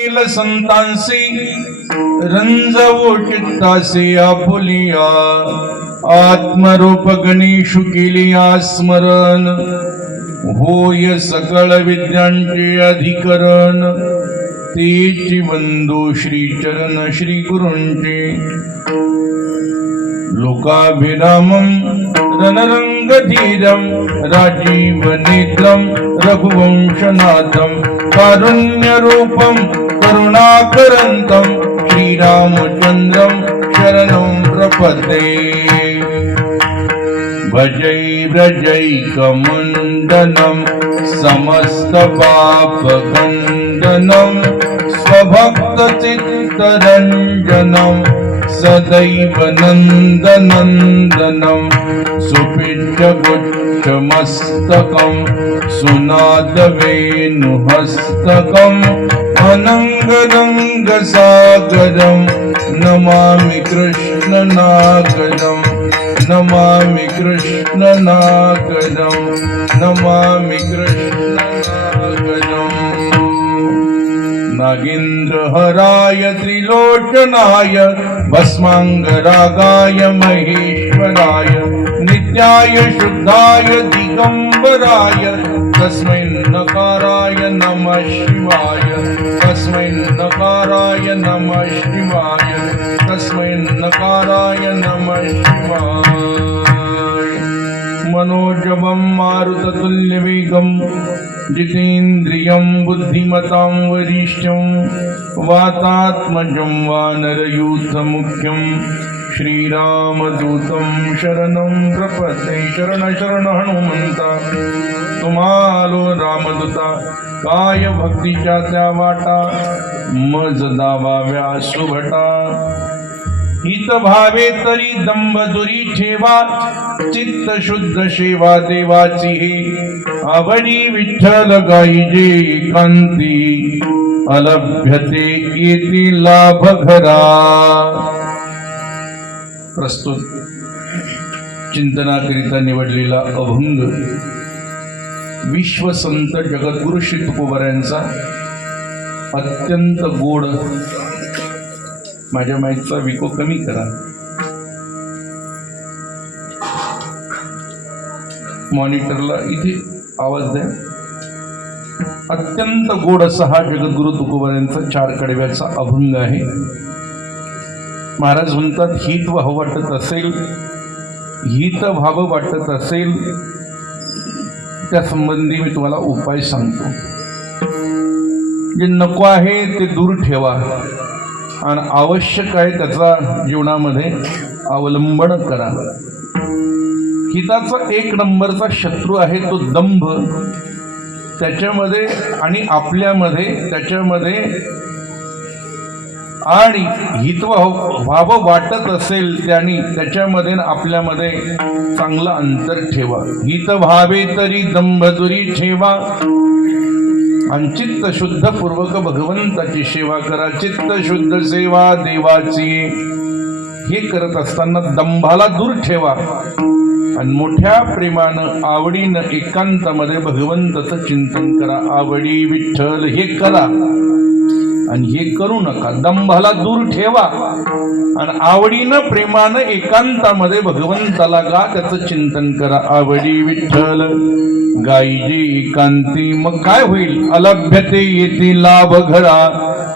संतांसी रंजवो चित्तासी Apulia आत्मरूप गणेशु केलिया स्मरण होय सकळ विद्यांचे अधिकरण तेची वंदो श्री चरण श्री गुरूंचे लोकाभिरामं रणरंगधीरं राजीवनेत्रं रघुवंशनाथं कारुण्यरूपं करुणाकरन्तं श्रीरामचन्द्रं शरणं प्रपद्ये भजैर्व्रजैकमण्डनं समस्तपापखण्डनं स्वभक्तचित्तरञ्जनं सदैव नन्दनन्दनं सुपिच्चगुच्छमस्तकं सुनादवेणुहस्तकम् अनङ्गरङ्गसागरं नमामि कृष्णनागरं नमामि कृष्णनागरं नमामि कृष्णनागरम् नागेन्द्रहराय त्रिलोचनाय भस्माङ्गरागाय महेश्वराय नित्याय शुद्धाय दिगम्बराय तस्मै नकाराय नमः शिवाय तस्मै नकाराय नमः शिवाय तस्मै नकाराय नमः शिवाय मनोजवं मारुततुल्यवेगं जितेन्द्रियं बुद्धिमतां वरिष्ठं वातात्मजं वानरयूथमुख्यं श्रीरामदूतं शरणं प्रपद्ये शरण शरण हनुमंता तुम्हालो रामदूता काय भक्तीच्या त्या वाटा मज दावाव्या सुभटा हित भावे तरी दंभ दुरी ठेवा चित्त शुद्ध सेवा देवाची हे आवडी विठ्ठल गाईजे एकांती अलभ्यते येती लाभ घरा. प्रस्तुत चिंतनाकरिता निवडलेला अभंग विश्वसंत जगद्गुरु श्री तुकोबारायांचा अत्यंत गोड. माझ्या माईकचा विको कमी करा. मॉनिटरला इथे आवाज द्या. अत्यंत गोड असा हा जगद्गुरु तुकोबारायांचा 4 कडव्याचा अभंग आहे. महाराज म्हणतात, हित व्हावं वाटत असेल, हित व्हावं वाटत असेल त्या संबंधी मी तुम्हाला उपाय सांगतो. जे नको आहे ते दूर ठेवा आणि आवश्यक आहे त्याचा जीवनामध्ये अवलंबन करा. हिताचा 1 नंबरचा शत्रू आहे तो दंभ. त्याच्यामध्ये आणि आपल्यामध्ये त्याच्यामध्ये आणि हित व्हावं वाटत असेल त्याच्यामध्ये आपल्यामध्ये चांगलं अंतर ठेवा. हित व्हावे तरी दंभ दुरी ठेवा आणि चित्त शुद्ध पूर्वक भगवंताची सेवा करा. चित्त शुद्ध सेवा देवाची हे करत असताना दंभाला दूर ठेवा आणि मोठ्या प्रेमानं आवडीनं एकांतामध्ये भगवंताचं चिंतन करा. आवडी विठ्ठल हे करा आणि हे करू नका. दंभाला दूर ठेवा आणि आवडीनं प्रेमानं एकांतामध्ये भगवंताला गा, त्याचं चिंतन करा. आवडी विठ्ठल गाईजे एकांती मग काय होईल? अलभ्यते येतील लाभ घरा.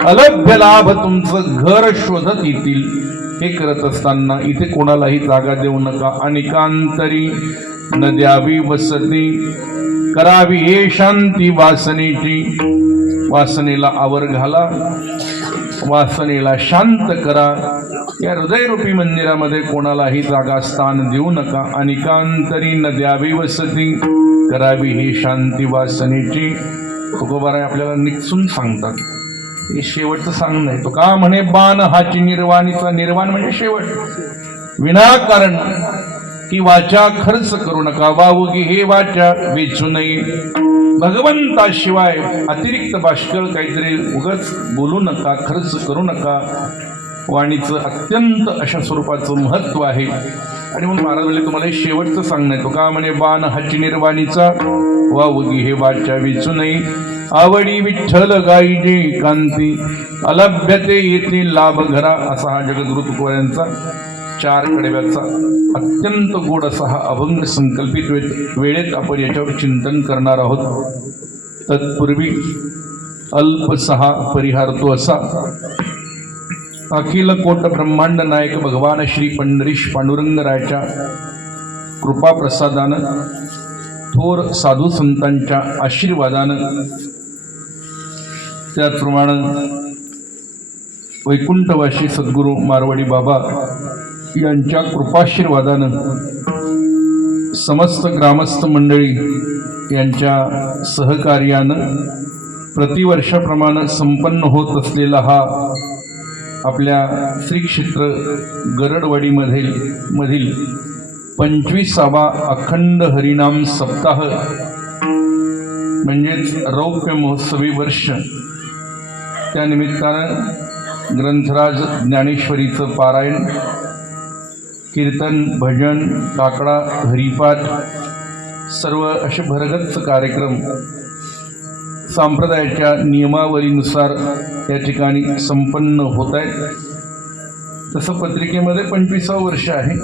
अलभ्य लाभ तुमचं घर शोधत येतील. हे करत असताना इथे कोणालाही जागा देऊ नका. अनेकांतरी न द्यावी वसती, करावी हे शांती वासनेची. वासनेला आवर घाला, वासनेला शांत करा. या हृदयरूपी मंदिरामध्ये कोणालाही जागा स्थान देऊ नका. अनेकांतरी न द्यावी वसती, करावी ही शांती वासनेची. तुकोबाराय आपल्याला निकसून सांगतात. हे शेवटचं सांगणं आहे. तो का म्हणे बाण हाची निर्वाणीचा. निर्वाण म्हणजे शेवट. विनाकारण की वाचा खर्च करू नका. वावगी हे वाचा वेचू नये. भगवंताशिवाय अतिरिक्त बाष्कळ काहीतरी उगाच बोलू नका, खर्च करू नका. वाणीचं अत्यंत अशा स्वरूपाचं महत्त्व आहे. आणि म्हणून महाराज म्हणले तुम्हाला शेवटचं सांगणं आहे. तो का म्हणे बाण हाची निर्वाणीचा, वावगी हे वाचा वेचू नये. आवडी विठ्ठल गाईजे कांती अलभ्यते येते लाभ घरा, असा हा जगद्गुरु तुकोबारायांचा 4 कडव्याचा अत्यंत गोड असा हा अभंग संकल्पित वेळेत आपण याच्यावर चिंतन करणार आहोत. तत्पूर्वी अल्पसहा परिहारतो असा अखिल कोट ब्रह्मांड नायक भगवान श्री पंढरीश पांडुरंगरायाच्या कृपा प्रसादानं, थोर साधू संतांच्या आशीर्वादानं, त्याचप्रमाणे वैकुंठवासी सद्गुरू मारवाडी बाबा यांच्या कृपाशीर्वादानं, समस्त ग्रामस्थ मंडळी यांच्या सहकार्यानं प्रतिवर्षाप्रमाणे संपन्न होत असलेला हा आपल्या श्री क्षेत्र गरडवाडीमधील 25वा अखंड हरिनाम सप्ताह म्हणजेच रौप्य महोत्सवी वर्ष, त्यानिमित्तानं ग्रंथराज ज्ञानेश्वरीचं पारायण, कीर्तन, भजन, काकडा, हरिपाठ सर्व असे भरगच्च कार्यक्रम संप्रदायाच्या नियमावलीनुसार या ठिकाणी संपन्न होत आहेत. तसं पत्रिकेमध्ये 25वं वर्ष आहे,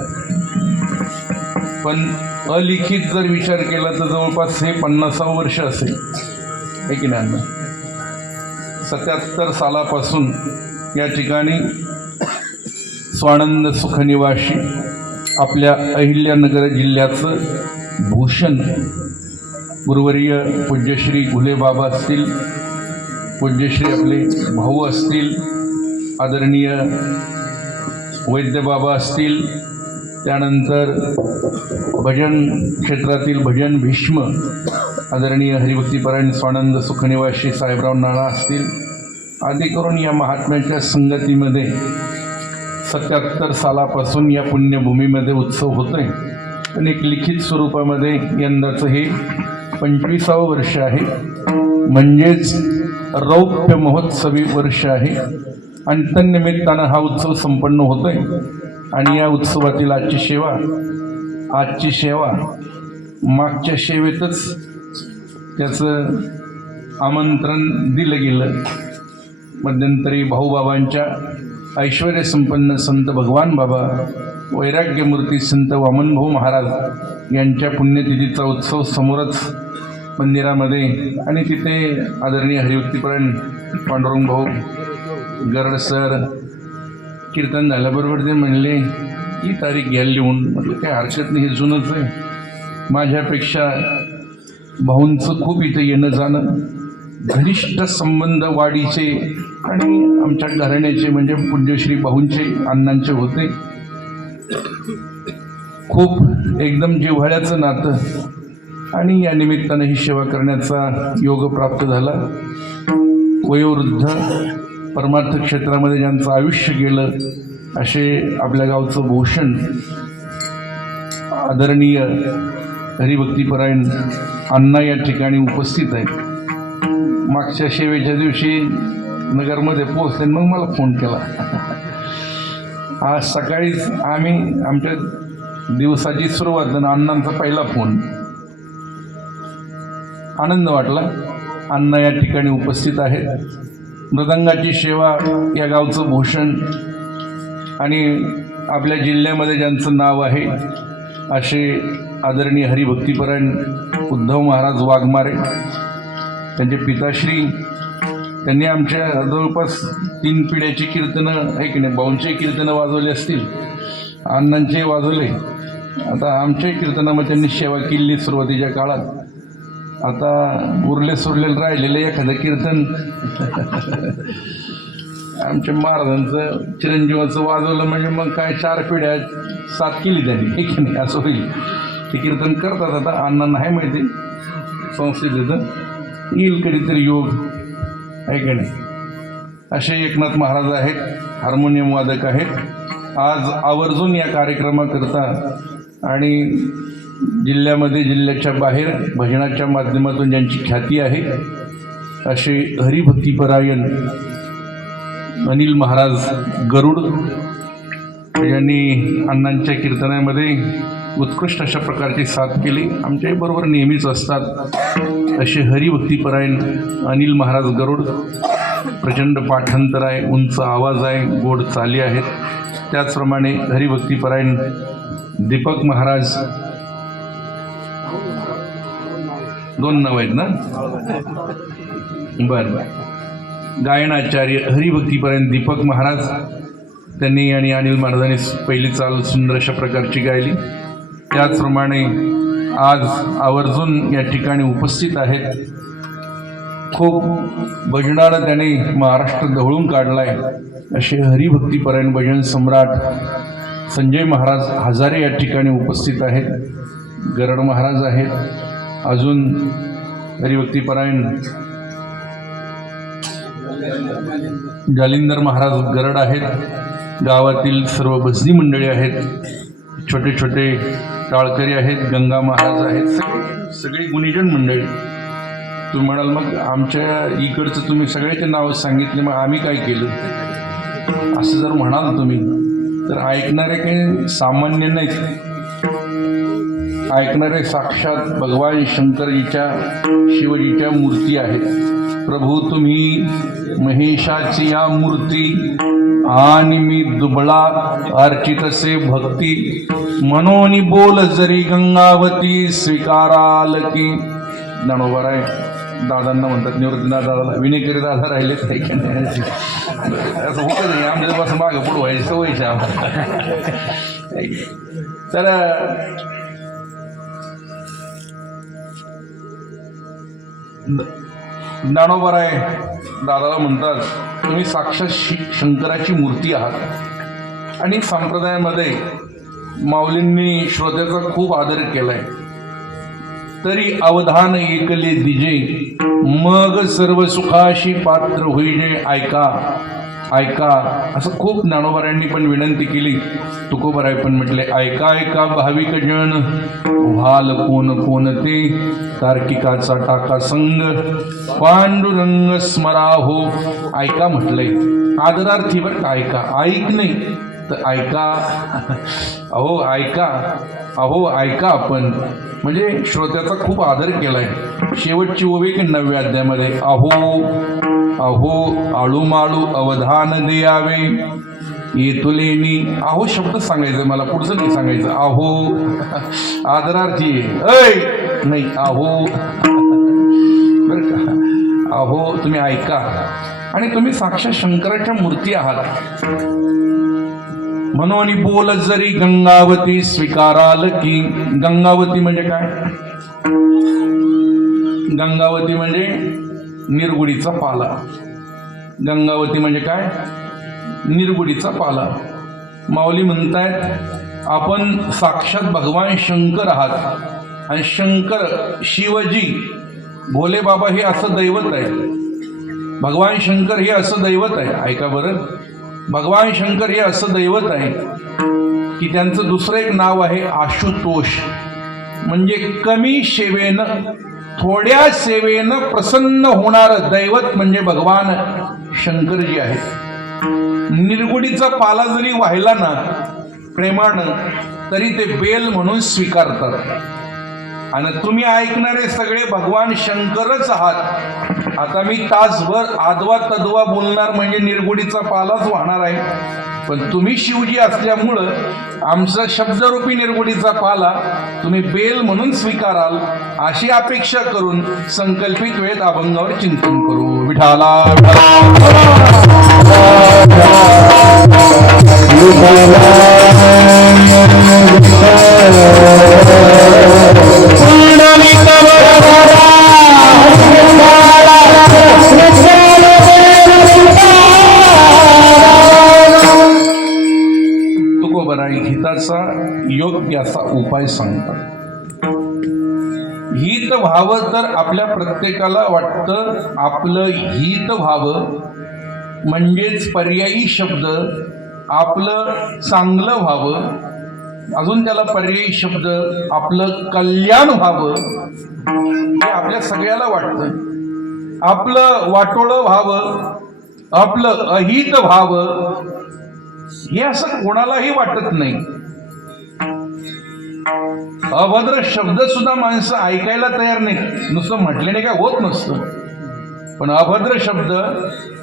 पण अलिखित जर विचार केला तर जवळपास हे 50वं वर्ष असेल, आहे की नाही. 77 सालापासून या ठिकाणी स्वानंद सुखनिवासी आपल्या अहिल्यानगर जिल्ह्याचं भूषण गुरुवर्य पूज्यश्री घुले बाबा असतील, पूज्यश्री आपले भाऊ असतील, आदरणीय वैद्य बाबा असतील, त्यानंतर भजन क्षेत्रातील भजन भीष्म आदरणीय हरिभक्तीपरायण स्वानंद सुखनिवासी साहेबराव नाळा असतील, आदी करून या महात्म्याच्या संगतीमध्ये 77 सालापासून या पुण्यभूमीमध्ये उत्सव होतोय. पण एक लिखित स्वरूपामध्ये यंदाचं हे 25वं वर्ष आहे, म्हणजेच रौप्य महोत्सवी वर्ष आहे आणि तन्निमित्तानं हा उत्सव संपन्न होतोय. आणि या उत्सवातील आजची सेवा मागच्या सेवेतच त्याचं आमंत्रण दिलं गेलं. मध्यंतरी भाऊबाबांच्या ऐश्वर्यसंपन्न संत भगवान बाबा वैराग्यमूर्ती संत वामनभाऊ महाराज यांच्या पुण्यतिथीचा उत्सव समोरच मंदिरामध्ये, आणि तिथे आदरणीय हरिभक्तीपरायण पांडुरंग भाऊ गरड सर कीर्तन झाल्याबरोबर ते म्हणले ही तारीख घ्यायला लिहून. म्हटलं काही हरकत नाही, हे जुनंच आहे. माझ्यापेक्षा भाऊंचं खूप इथं येणं जाणं, घनिष्ठ संबंध वाडीचे आणि आमच्या घराण्याचे म्हणजे पूज्यश्री भाऊंचे अण्णांचे होते. खूप एकदम जिव्हाळ्याचं नातं, आणि या निमित्तानं ही सेवा करण्याचा योग प्राप्त झाला. वयोवृद्ध परमार्थ क्षेत्रामध्ये ज्यांचं आयुष्य गेलं असे आपल्या गावचं भूषण आदरणीय हरिभक्तीपरायण अण्णा या ठिकाणी उपस्थित आहेत. मागच्या सेवेच्या दिवशी नगरमध्ये पोहोचले, मग मला फोन केला. आज सकाळीच आम्ही आमच्या दिवसाची सुरुवात झाली, अण्णांचा पहिला फोन. आनंद वाटला. अण्णा या ठिकाणी उपस्थित आहेत. मृदंगाची सेवा या गावचं भूषण आणि आपल्या जिल्ह्यामध्ये ज्यांचं नाव आहे असे आदरणीय हरिभक्तीपरायण उद्धव महाराज वाघमारे, त्यांचे पिताश्री, त्यांनी आमच्या जवळपास 3 पिढ्याची कीर्तनं आहे की नाही. भाऊंचे कीर्तनं वाजवले असतील, अण्णांचे वाजवले, आता आमच्याही कीर्तनामध्ये त्यांनी सेवा केली सुरुवातीच्या काळात. आता उरले सुरलेलं राहिलेलं एखादं कीर्तन आमच्या महाराजांचं चिरंजीवाचं वाजवलं म्हणजे मग काय 4 पिढ्या 7 केली त्यांनी, हे की नाही, असं होईल. ते कीर्तन करतात. आता अण्णांना आहे माहिती संस्थेचं, येईल कधीतरी योग, आहे की नाही. असे एकनाथ महाराज आहेत, हार्मोनियम वादक आहेत. आज आवर्जून या कार्यक्रमाकरता आणि जिल्ह्यामध्ये जिल्ह्याच्या बाहेर भजनाच्या माध्यमातून ज्यांची ख्याती आहे असे हरिभक्तीपरायण अनिल महाराज गरुड यांनी अण्णांच्या कीर्तनामध्ये उत्कृष्ट अशा प्रकारची साथ केली. आमच्याही बरोबर नेहमीच असतात. असे हरिभक्तीपरायण अनिल महाराज गरुड. प्रचंड पाठांतर आहे, उंच आवाज आहे, गोड चाली आहेत. त्याचप्रमाणे हरिभक्तीपरायण दीपक महाराज, 2 नाव आहेत ना, बरं. गायनाचार्य हरिभक्तीपरायण दीपक महाराज, त्यांनी आणि अनिल महाराजांनी पहिली चाल सुंदर अशा प्रकारची गायली. त्याचप्रमाणे आज आवर्जून या ठिकाणी उपस्थित आहेत. खूप भजनानं त्याने महाराष्ट्र ढवळून काढलाय असे हरिभक्तीपरायण भजन सम्राट संजय महाराज हजारे या ठिकाणी उपस्थित आहेत. गरड महाराज आहेत. अजून हरिभक्तीपरायण जालिंदर महाराज गरड आहेत. गावातील सर्व भजनी मंडळी आहेत. छोटे छोटे टाळकरी आहेत. गंगा महाराज आहेत. सगळी गुणीजन मंडळी. तुम्ही म्हणाल मग आमच्या इकडचं तुम्ही सगळ्याचे नाव सांगितले, मग आम्ही काय केलं असं जर म्हणाल तुम्ही, तर ऐकणारे काही सामान्य नाहीत. ऐकणारे साक्षात भगवान शंकरजीच्या शिवजीच्या मूर्ती आहेत. प्रभू तुम्ही महेशाची या मूर्ती आणि मी दुबळा अर्चितसे भक्ती, मनोनी बोल जरी गंगावती स्वीकाराल की. ज्ञानोबा राय दादांना म्हणतात, निवृत्तीनाथ दादाला विनेकरी दादा राहिलेच काही की नाही असं होतं नाही. आमच्यापासून मागं पुढं व्हायची सवयीच्या आम्हाला. तर ज्ञानोबा राय दादाला म्हणतात, तुम्ही साक्षात शंकराची मूर्ती आहात. आणि संप्रदायामध्ये माऊलींनी श्रोत्याचा खूप आदर केलाय. तरी अवधान एकले दिजे, मग सर्व सुखाशी पात्र होईजे. ऐका ऐका असं खूप ज्ञानोबारायांनी पण विनंती केली. तुकोबाराय पण म्हटले, ऐका ऐका भाविक जन, व्हाल कोण कोणते, तार्किकाचा टाका संग, पांडुरंग स्मरा हो. ऐका म्हटलंय, आदरार्थी बरं का. ऐका, ऐक नाही तर ऐका. अहो ऐका, अहो ऐका आपण, म्हणजे श्रोत्याचा खूप आदर केलाय. शेवटची ओवी की 9व्या अध्यायामध्ये, अहो अहो आळूमाळू अवधान द्यावे येतुलेनी. अहो शब्द सांगायचं मला, पुढचं नाही सांगायचं. अहो आदरार्थी ऐ नाही, अहो बरं का. अहो तुम्ही ऐका, आणि तुम्ही साक्षात शंकराच्या मूर्ती आहात. म्हणून बोल जरी गंगावती स्वीकाराल की. गंगावती म्हणजे काय? गंगावती म्हणजे निरगुडीचा पाला. गंगावती म्हणजे काय? निरगुडीचा पाला. माऊली म्हणतायत आपण साक्षात भगवान शंकर आहात. आणि शंकर शिवजी भोले बाबा हे असं दैवत आहे. भगवान शंकर हे असं दैवत आहे. ऐका बरं, भगवान शंकर हे असं दैवत आहे की त्यांचं दुसरं एक नाव आहे आशुतोष. म्हणजे कमी सेवेनं, थोड्या सेवेनं प्रसन्न होणारं दैवत म्हणजे भगवान शंकरजी आहेत. निरगुडीचा पाला जरी वाहिला ना प्रेमानं, तरी ते बेल म्हणून स्वीकारतात. आणि तुम्ही ऐकणारे सगळे भगवान शंकरच आहात. आता मी तासभर आदवा तदवा बोलणार म्हणजे निरगुडीचा पालाच वाहणार आहे. पण तुम्ही शिवजी असल्यामुळं आमचा शब्दरूपी निरगुडीचा पाला तुम्ही बेल म्हणून स्वीकाराल अशी अपेक्षा करून संकल्पित वेळेत अभंगावर चिंतन करू. विठाला तुकोबाराय हिताचा योग्य असा उपाय सांगतात. हित व्हावं तर आपल्या प्रत्येकाला वाटतं आपलं हित व्हावं, म्हणजेच पर्यायी शब्द आपलं चांगलं व्हावं. अजून त्याला पर्यायी शब्द आपलं कल्याण व्हावं हे आपल्या सगळ्याला वाटतं. आपलं वाटोळं व्हावं, आपलं अहित व्हावं हे असं कोणालाही वाटत नाही. अभद्र शब्द सुद्धा माणसं ऐकायला तयार नाही. नुसतं म्हटल्याने काय होत नसतं, पण अभद्र शब्द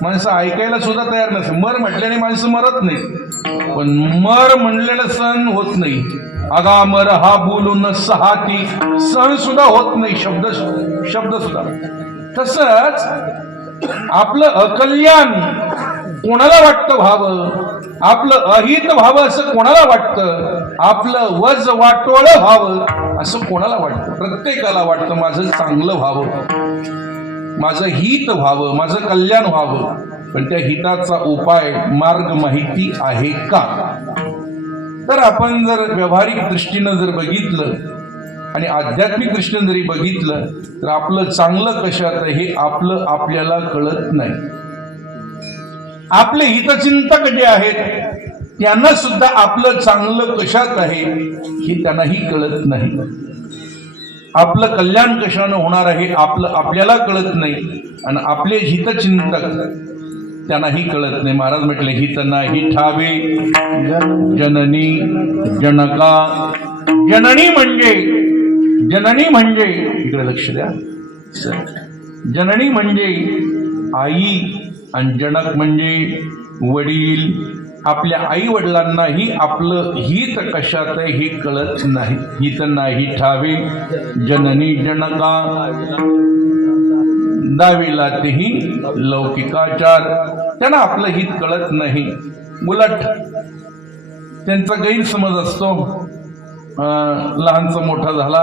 माणसं ऐकायला सुद्धा तयार नसते. मर म्हटल्याने माणसं मरत नाही, पण मर म्हणलेलं सहन होत नाही. अगामर हा बोलून सहाती सहन सुद्धा होत नाही शब्द सुद्धा. तसंच आपलं अकल्याण कोणाला वाटतं व्हावं, आपलं अहित व्हावं असं कोणाला वाटतं, आपलं वज वाटोळं व्हावं असं कोणाला वाटतं? प्रत्येकाला वाटतं माझं चांगलं व्हावं, माझं हित व्हावं, माझं कल्याण व्हावं. पण त्या हिताचा उपाय मार्ग माहिती आहे का? तर आपण जर व्यावहारिक दृष्टीनं जर बघितलं आणि आध्यात्मिक दृष्टीनं जरी बघितलं तर आपलं चांगलं कशात हे आपलं आपल्याला कळत नाही. आपले हितचिंतक जे आहेत त्यांना सुद्धा आपलं चांगलं कशात आहे हे त्यांनाही कळत नाही. आपलं कल्याण कशानं होणार आहे आपलं आपल्याला कळत नाही आणि आपले हितचिंतक त्यांनाही कळत नाही. महाराज म्हटले हित नाही ठावे जननी जनका. जननी म्हणजे इकडे लक्ष द्या, जननी म्हणजे आई आणि जनक म्हणजे वडील. आपल्या आई वडिलांनाही आपलं हित कशात आहे हे कळत नाही. हित नाही ठावे जननी जनका, दावीला तेही लौकिकाचार. त्यांना आपलं हित कळत नाही. उलट त्यांचा गैरसमज असतो. लहानचा मोठा झाला,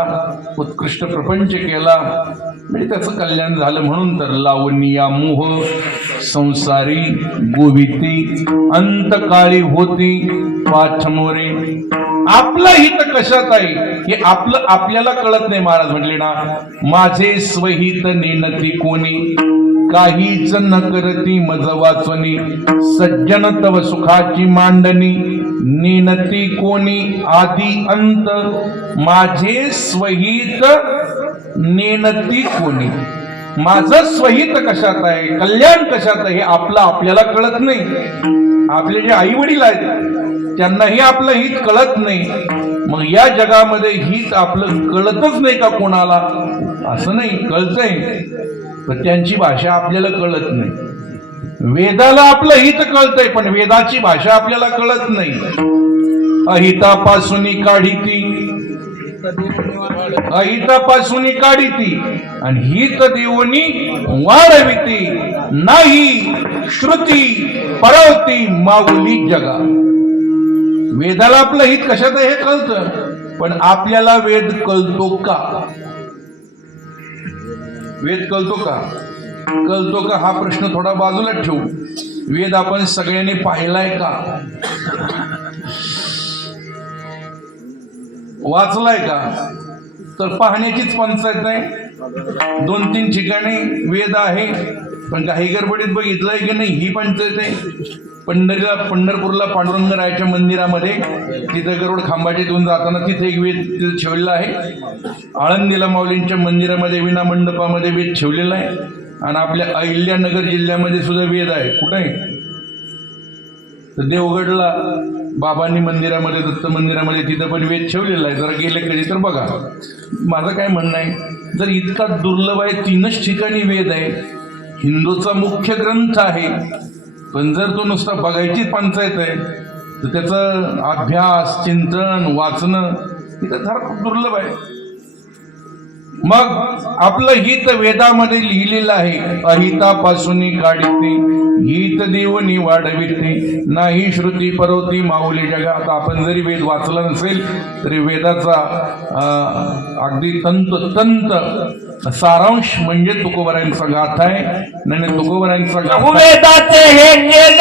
उत्कृष्ट प्रपंच केला म्हणजे त्याचं कल्याण झालं म्हणून तर लावणिया मोह संसारी गोविती अंतकाळी होती पाठमोरे. आपलं हित कशात आहे हे आपलं आपल्याला कळत नाही. महाराज म्हटले ना, माझे स्वहित नेनती कोणी, काहीच न करती मज वाचनी. सज्जन तव सुखाची मांडणी, नेनती कोणी आदी अंत. माझे स्वहित नेनती कोणी, माझं स्वहित कशात आहे, कल्याण कशात आहे हे आपलं आपल्याला कळत नाही. आपले जे आई वडील आहेत त्यांनाही आपलं हित कळत नाही. मग या जगामध्ये हित आपलं कळतच नाही का कोणाला? असं नाही, कळतंय पण त्यांची भाषा आपल्याला कळत नाही. वेदाला आपलं हित कळतंय पण वेदाची भाषा आपल्याला कळत नाही. अहितापासून काढीती, अहितापासून काढीती आणि हित देवनी वाढविती. नाही श्रुती परवती माऊली जगा. वेदाला आपलं हित कशात आहे हे कळतं, पण आपल्याला वेद कळतो का? वेद कळतो का? कळतो का हा प्रश्न थोडा बाजूला ठेवू. वेद आपण सगळ्यांनी पाहिलाय का? वाचलाय का? तर पाहण्याचीच पंचायत नाही. 2-3 ठिकाणी वेद आहे पण काही गडबडीत बघितलंय की नाही ही पंचायत आहे. पंढरपूरला पांडुरंगरायाच्या मंदिरामध्ये तिथं गरुड खांबाचे देऊन जाताना तिथे एक वेद तिथे ठेवलेला आहे. आळंदीला माऊलींच्या मंदिरामध्ये विना मंडपामध्ये वेद ठेवलेला आहे आणि आपल्या अहिल्यानगर जिल्ह्यामध्ये सुद्धा वेद आहे. कुठं आहे? तर देवगडला बाबांनी मंदिरामध्ये दत्त मंदिरामध्ये तिथं पण वेद ठेवलेला आहे. जरा गेले कधी तर बघा. माझं काय म्हणणं आहे, जर इतका दुर्लभ आहे 3च ठिकाणी वेद आहे, हिंदूचा मुख्य ग्रंथ आहे, पण जर तो नुसता बघायची पंचायत आहे तर त्याचं अभ्यास चिंतन वाचणं इथं फार दुर्लभ आहे. मग आपलं हित वेदामध्ये लिहिलेलं आहे. अहितापासून काढिते हित देवनी वाढविते. नाही श्रुती परवती माऊली जगा. आता आपण जरी वेद वाचला नसेल तरी वेदाचा अगदी तंत सारांश म्हणजे तुकोबरायांचा गाथा आहे. आणि तुकोबरायांचा गाथा वेदाचे हे केले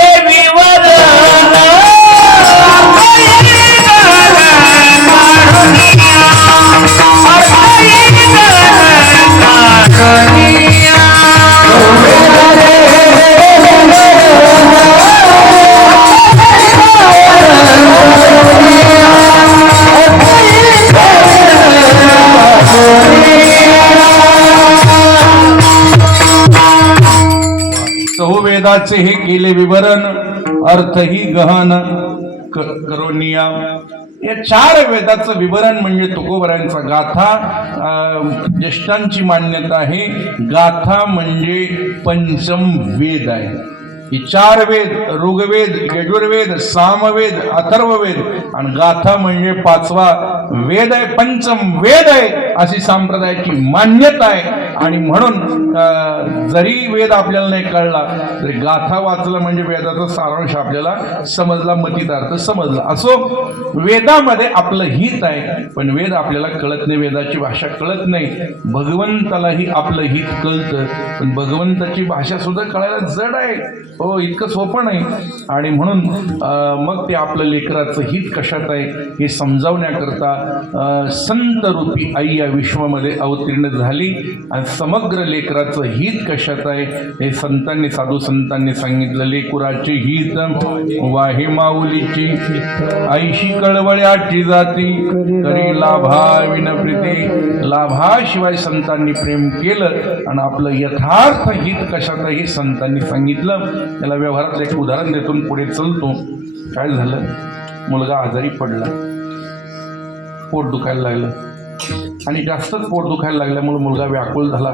वेदाचे हे केले विवरण, अर्थही गहन करोनिया. या 4 वेदाचं विवरण म्हणजे तुकोबरायांचा गाथा. ज्येष्ठांची मान्यता आहे गाथा म्हणजे पंचम वेद आहे. ही 4 वेद, ऋग्वेद, यजुर्वेद, सामवेद, अथर्ववेद आणि गाथा म्हणजे 5वा वेद आहे, पंचम वेद आहे अशी संप्रदायाची मान्यता आहे. आणि म्हणून जरी वेद आपल्याला नाही कळला तरी गाथा वाचलं म्हणजे वेदाचा सारांश आपल्याला समजला, मतितार्थ समजला. असो, वेदामध्ये आपलं हित आहे, पण वेद आपल्याला कळत नाही, वेदाची भाषा कळत नाही. भगवंतालाही आपलं हित कळतं, पण भगवंताची भाषा सुद्धा कळायला जड आहे. हो, इतकं सोपं नाही. आणि म्हणून मग ते आपलं लेकराचं हित कशात आहे हे समजावण्याकरता संत रूपी आई या विश्वामध्ये अवतीर्ण झाली. आणि समग्र लेकराचं हित कशात आहे हे संतांनी, साधू संतांनी सांगितलं. लेकुराची हित वाहे माऊलीची, आईशी कळवळ्याची जाती, करी लाभा विनप्रीती. लाभाशिवाय संतांनी प्रेम केलं आणि आपलं यथार्थ हित कशात आहे हे संतांनी सांगितलं. त्याला व्यवहारातलं एक उदाहरण देतून पुढे चलतो. काय झालं, मुलगा आजारी पडला, पोट दुखायला लागलं आणि जास्तच पोट दुखायला लागल्यामुळे मुलगा व्याकुळ झाला.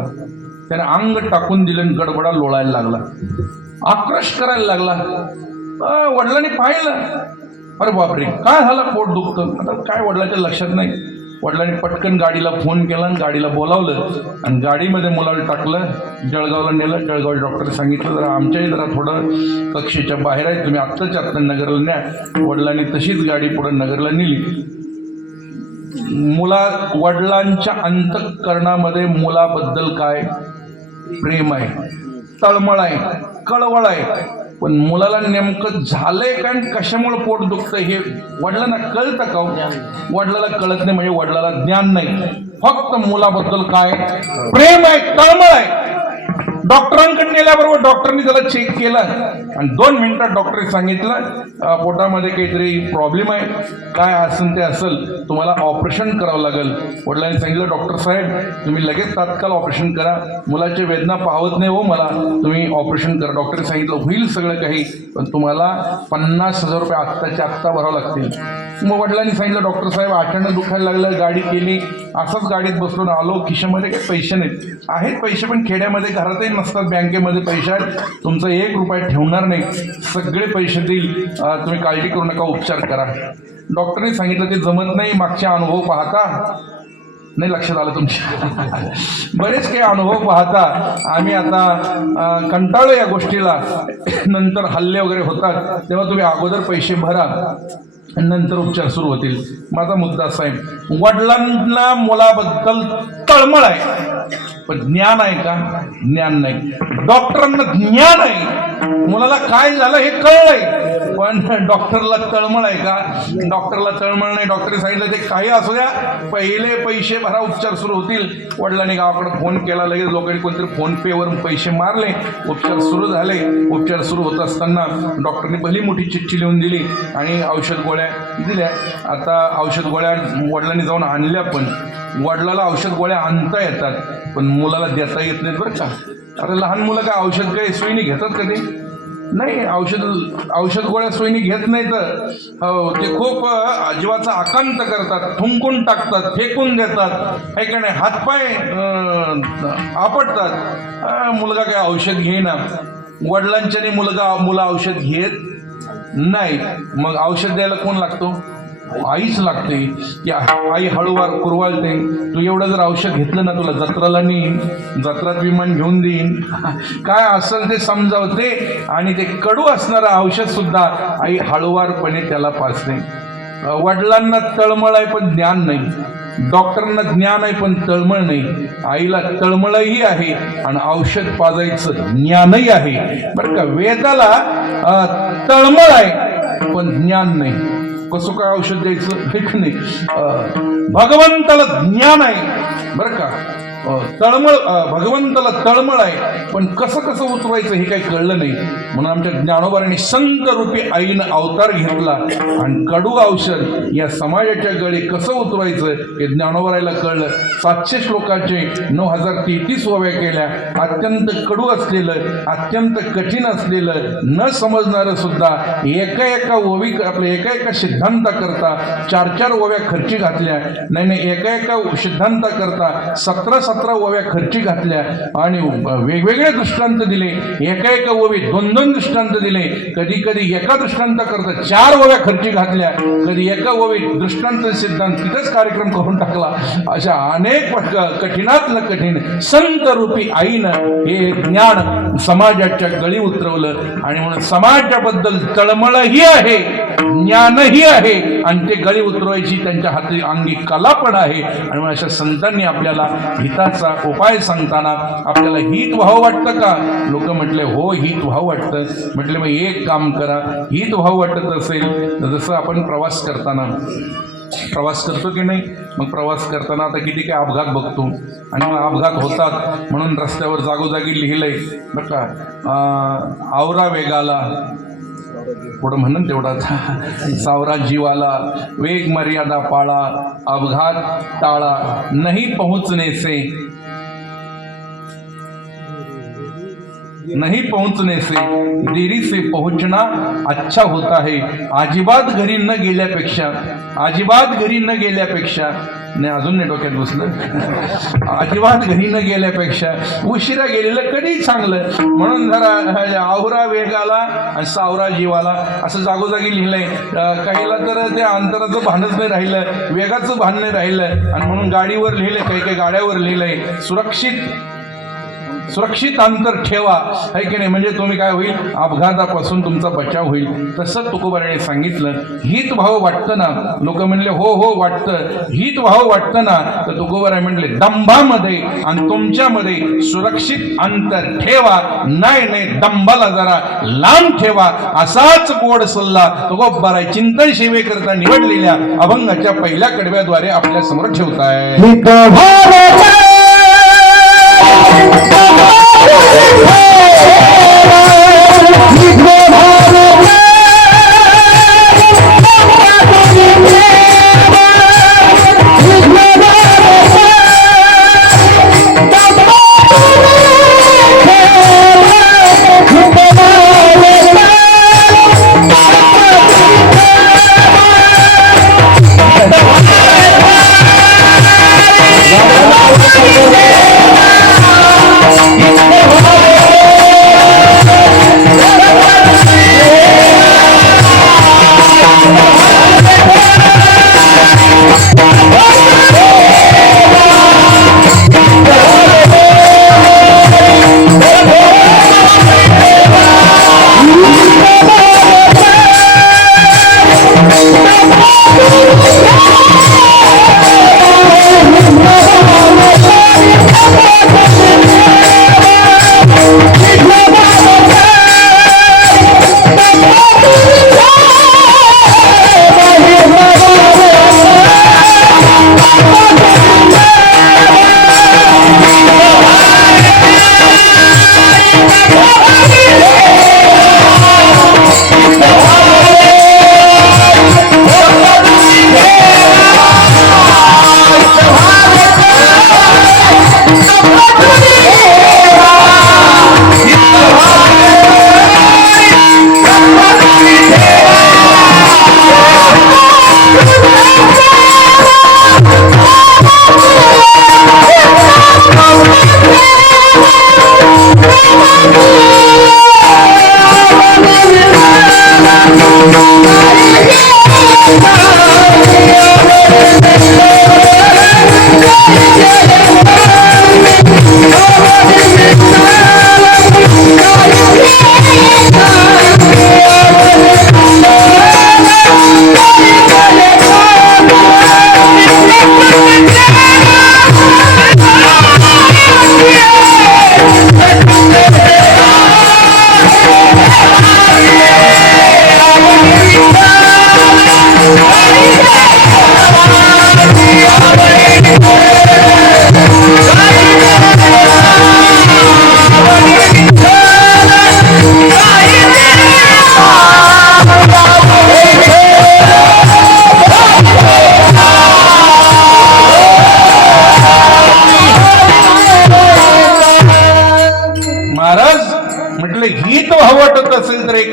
त्याने अंग टाकून दिलं आणि गडबडा लोळायला लागला, आक्रोश करायला लागला. वडिलांनी पाहिलं, अरे बापरे काय झालं, पोट दुखतं. आता काय वडिलांच्या लक्षात नाही. वडिलांनी पटकन गाडीला फोन केला आणि गाडीला बोलावलं आणि गाडीमध्ये मुलाला टाकलं, जळगावला नेलं. जळगाव डॉक्टर सांगितलं जरा आमच्याही जरा थोडं कक्षेच्या बाहेर आहे, तुम्ही आत्ताच्या आत्ता नगरला न्या. वडिलांनी तशीच गाडी पुढे नगरला नेली. वडिलांच्या अंतःकरणामध्ये मुलाबद्दल काय प्रेम आहे, तळमळ आहे, कळवळ आहे. पण मुलाला नेमकं झालंय काय, कशामुळे पोट दुखतं हे वडिलांना कळतं का? वडिलाला कळत नाही म्हणजे वडिलाला ज्ञान नाही. फक्त मुलाबद्दल काय प्रेम आहे, तळमळ आहे. डॉक्टरांकडे नेल्याबरोबर डॉक्टरनी त्याला चेक केलं आणि 2 मिनिटात डॉक्टरने सांगितलं पोटामध्ये काहीतरी प्रॉब्लेम आहे, काय असेल ते असेल, तुम्हाला ऑपरेशन करावं लागेल. वडिलांनी सांगितलं डॉक्टर साहेब तुम्ही लगेच तात्काळ ऑपरेशन करा, मुलाची वेदना पाहत नाही हो मला, तुम्ही ऑपरेशन करा. डॉक्टरने सांगितलं होईल सगळं काही, पण तुम्हाला 50,000 रुपये आत्ताच्या आत्ता भरावं लागतील. मग वडिलांनी सांगितलं डॉक्टर साहेब अचानक दुखायला लागलं, गाडी केली, असंच गाडीत बसलो आलो, खिशामध्ये काही पैसे नाहीत. आहेत पैसे पण खेड्यामध्ये घरातही नसतात, बँकेमध्ये पैसे आहेत, तुमचा 1 रुपया ठेवणार नाही, सगळे पैसे देईल, तुम्ही काळजी करू नका, उपचार करा. डॉक्टरने सांगितलं ते जमत नाही, मागचे अनुभव पाहता नाही लक्षात आलं तुमच्या बरेच काही अनुभव पाहता आम्ही आता कंटाळलो या गोष्टीला. नंतर हल्ले वगैरे होतात तेव्हा तुम्ही अगोदर पैसे भरा आणि नंतर उपचार सुरू होतील. माझा मुद्दा असा आहे, वडिलांना मुलाबद्दल तळमळ आहे पण ज्ञान आहे का? ज्ञान नाही. डॉक्टरांना ज्ञान आहे, मुलाला काय झालं हे कळलंय, पण डॉक्टरला तळमळ आहे का? डॉक्टरला तळमळ नाही. डॉक्टरने सांगितलं ते काही असू द्या, पहिले पैसे भरा, उपचार सुरू होतील. वडिलांनी गावाकडे फोन केला, लगेच लोकांनी कोणतरी फोन पेवरून पैसे मारले, उपचार सुरू झाले. उपचार सुरू होत असताना डॉक्टरने पहिली मोठी चिठ्ठी लिहून दिली आणि औषध गोळ्या दिल्या. आता औषध गोळ्या वडिलांनी जाऊन आणल्या, पण वडिलाला औषध गोळ्या आणता येतात पण मुलाला देता येत नाहीत बरं का. अरे लहान मुलं काय औषध काही सोयीने घेतात कधी नाही, औषध गोळ्या सोयीने घेत नाही तर ते खूप जीवाचा आकांत करतात, थुंकून टाकतात, फेकून देतात, हे का नाही, हातपाय आपटतात. मुलगा काय औषध घेईना, वडिलांच्याने मुलं औषध घेत नाही. मग औषध द्यायला कोण लागतो? आईच लागते. की आई हळूवार कुरवाळते, तू एवढं जर औषध घेतलं ना तुला जत्राला नेईन, जत्रात विमान घेऊन देईन, काय असेल ते समजावते आणि ते कडू असणारं औषध सुद्धा आई हळूवारपणे त्याला पाजते. वडिलांना तळमळ आहे पण ज्ञान नाही, डॉक्टरांना ज्ञान आहे पण तळमळ नाही. आईला तळमळही आहे आणि औषध पाजायचं ज्ञानही आहे बरं का. वेदाला तळमळ आहे पण ज्ञान नाही. कसं काय औषध द्यायचं हे का नाही. भगवंताला ज्ञान आहे बरं का. तळमळ, भगवंताला तळमळ आहे, पण कसं कसं उतरवायचं हे काही कळलं नाही. म्हणून आमच्या ज्ञानोबारांनी संत रूपी आईनं अवतार घेतला आणि कडू औषध या समाजाच्या गळे कसं उतरवायचं हे ज्ञानोबारायला कळलं. 700 श्लोकाचे 9033 ओव्या केल्या. अत्यंत कडू असलेलं, अत्यंत कठीण असलेलं, न समजणारं सुद्धा एका ओवी आपल्या एका सिद्धांताकरता 4 ओव्या खर्ची घातल्या. नाही एका सिद्धांताकरता 17 ओव्या खर्ची घातल्या आणि वेगवेगळे दृष्टांत दिले. एका ओवी 2 दृष्टांत दिले. कधी एका दृष्टांताकरता 4 ओव्या खर्ची घातल्या. कधी एका ओवी दृष्टांत सिद्धांत तिथंच कार्यक्रम करून टाकला. अशा अनेक कठीणातलं कठीण संत रूपी आईनं हे ज्ञान समाजाच्या गळी उतरवलं. आणि म्हणून समाजाबद्दल तळमळही आहे, ज्ञानही आहे आणि ते गळी उतरवायची त्यांच्या हाती अंगी कला पण आहे. आणि म्हणून अशा संतांनी आपल्याला हिताचा उपाय सांगताना आपल्याला हित व्हावं वाटतं का? लोक म्हटले हो हित व्हावं वाटतं. म्हटले मग एक काम करा, हित व्हावं वाटत असेल तर जसं आपण प्रवास करतो की नाही, मग प्रवास करताना आता किती काय अपघात बघतो आणि मग अपघात होतात म्हणून रस्त्यावर जागोजागी लिहिलंय बरं का, आवरा वेगाला, पुढं म्हणून तेवढा सावरा जीवाला, वेग मर्यादा पाळा, अपघात टाळा, नहीं पहुंचने से देरी से पहुंचना अच्छा होता है. अजिबात घरी न गेल्यापेक्षा नाही, अजून नाही डोक्यात बसलं. अजिबात घरी न गेल्यापेक्षा उशिरा गेलेलं कधी चांगलं. म्हणून जरा आवरा वेगाला आणि सावरा जीवाला असं जागोजागी लिहिलंय. काहीला तर त्या अंतराचं भानच नाही राहिलं, वेगाचं भान नाही राहिलं आणि म्हणून गाडीवर लिहिलंय, काही गाड्यावर लिहिलंय सुरक्षित अंतर ठेवा, आहे की नाही. म्हणजे तुम्ही काय होईल, अपघातापासून तुमचा बचाव होईल. तसं तुकोबाराने सांगितलं. हित व्हावं वाटतं ना, लोक म्हणले हो वाटतं. हित व्हावं वाटतं ना, तर तुकोबाराय म्हणले दंभामध्ये आणि तुमच्यामध्ये सुरक्षित अंतर ठेवा, नाही दंभाला जरा लांब ठेवा. असाच गोड सल्ला तुकोबाराय चिंतन सेवेकरता निवडलेल्या अभंगाच्या पहिल्या कडव्याद्वारे आपल्या समोर ठेवताय.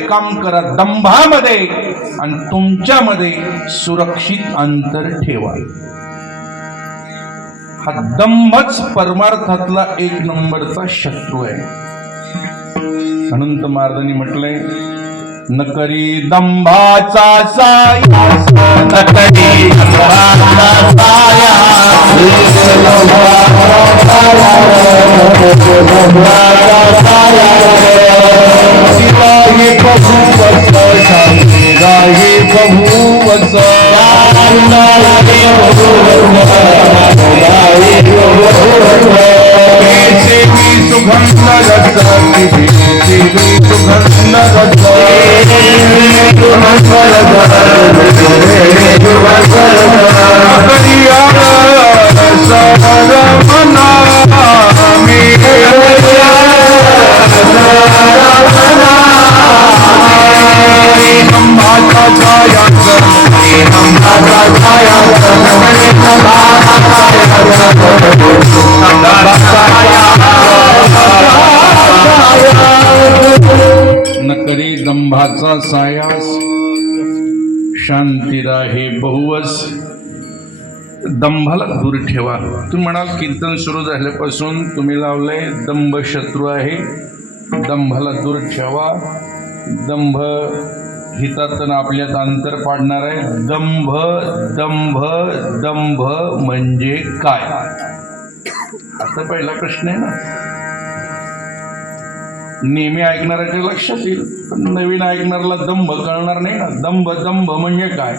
काम करा दंभामध्ये आणि तुमच्यामध्ये सुरक्षित अंतर ठेवा. हा दंभच परमार्थातला एक नंबरचा शत्रू आहे. अनंत महाराजांनी म्हटलंय, न करी दंभाचा सायास, न करी दंभाचा सायास, शिवाही प्रभुवस शांतीदाही प्रभुवस, सेवी सुगंध रस, सेवी सुगंध रस, न करी दंभाचा सायास, शांतीदा हे बहुवस. दंभाला दूर ठेवा. तुम्ही म्हणाल कीर्तन सुरू झाल्यापासून तुम्ही लावलंय दंभ शत्रू आहे, दंभाला दूर ठेवा. दंभ हितातन आपल्यात अंतर पाडणार आहे. दंभ दंभ दंभ म्हणजे काय, आता पहिला प्रश्न आहे ना. नेहमी ऐकणाऱ्याच्या लक्षात येईल, पण नवीन ऐकणाऱ्याला दंभ कळणार नाही ना. दंभ दंभ म्हणजे काय,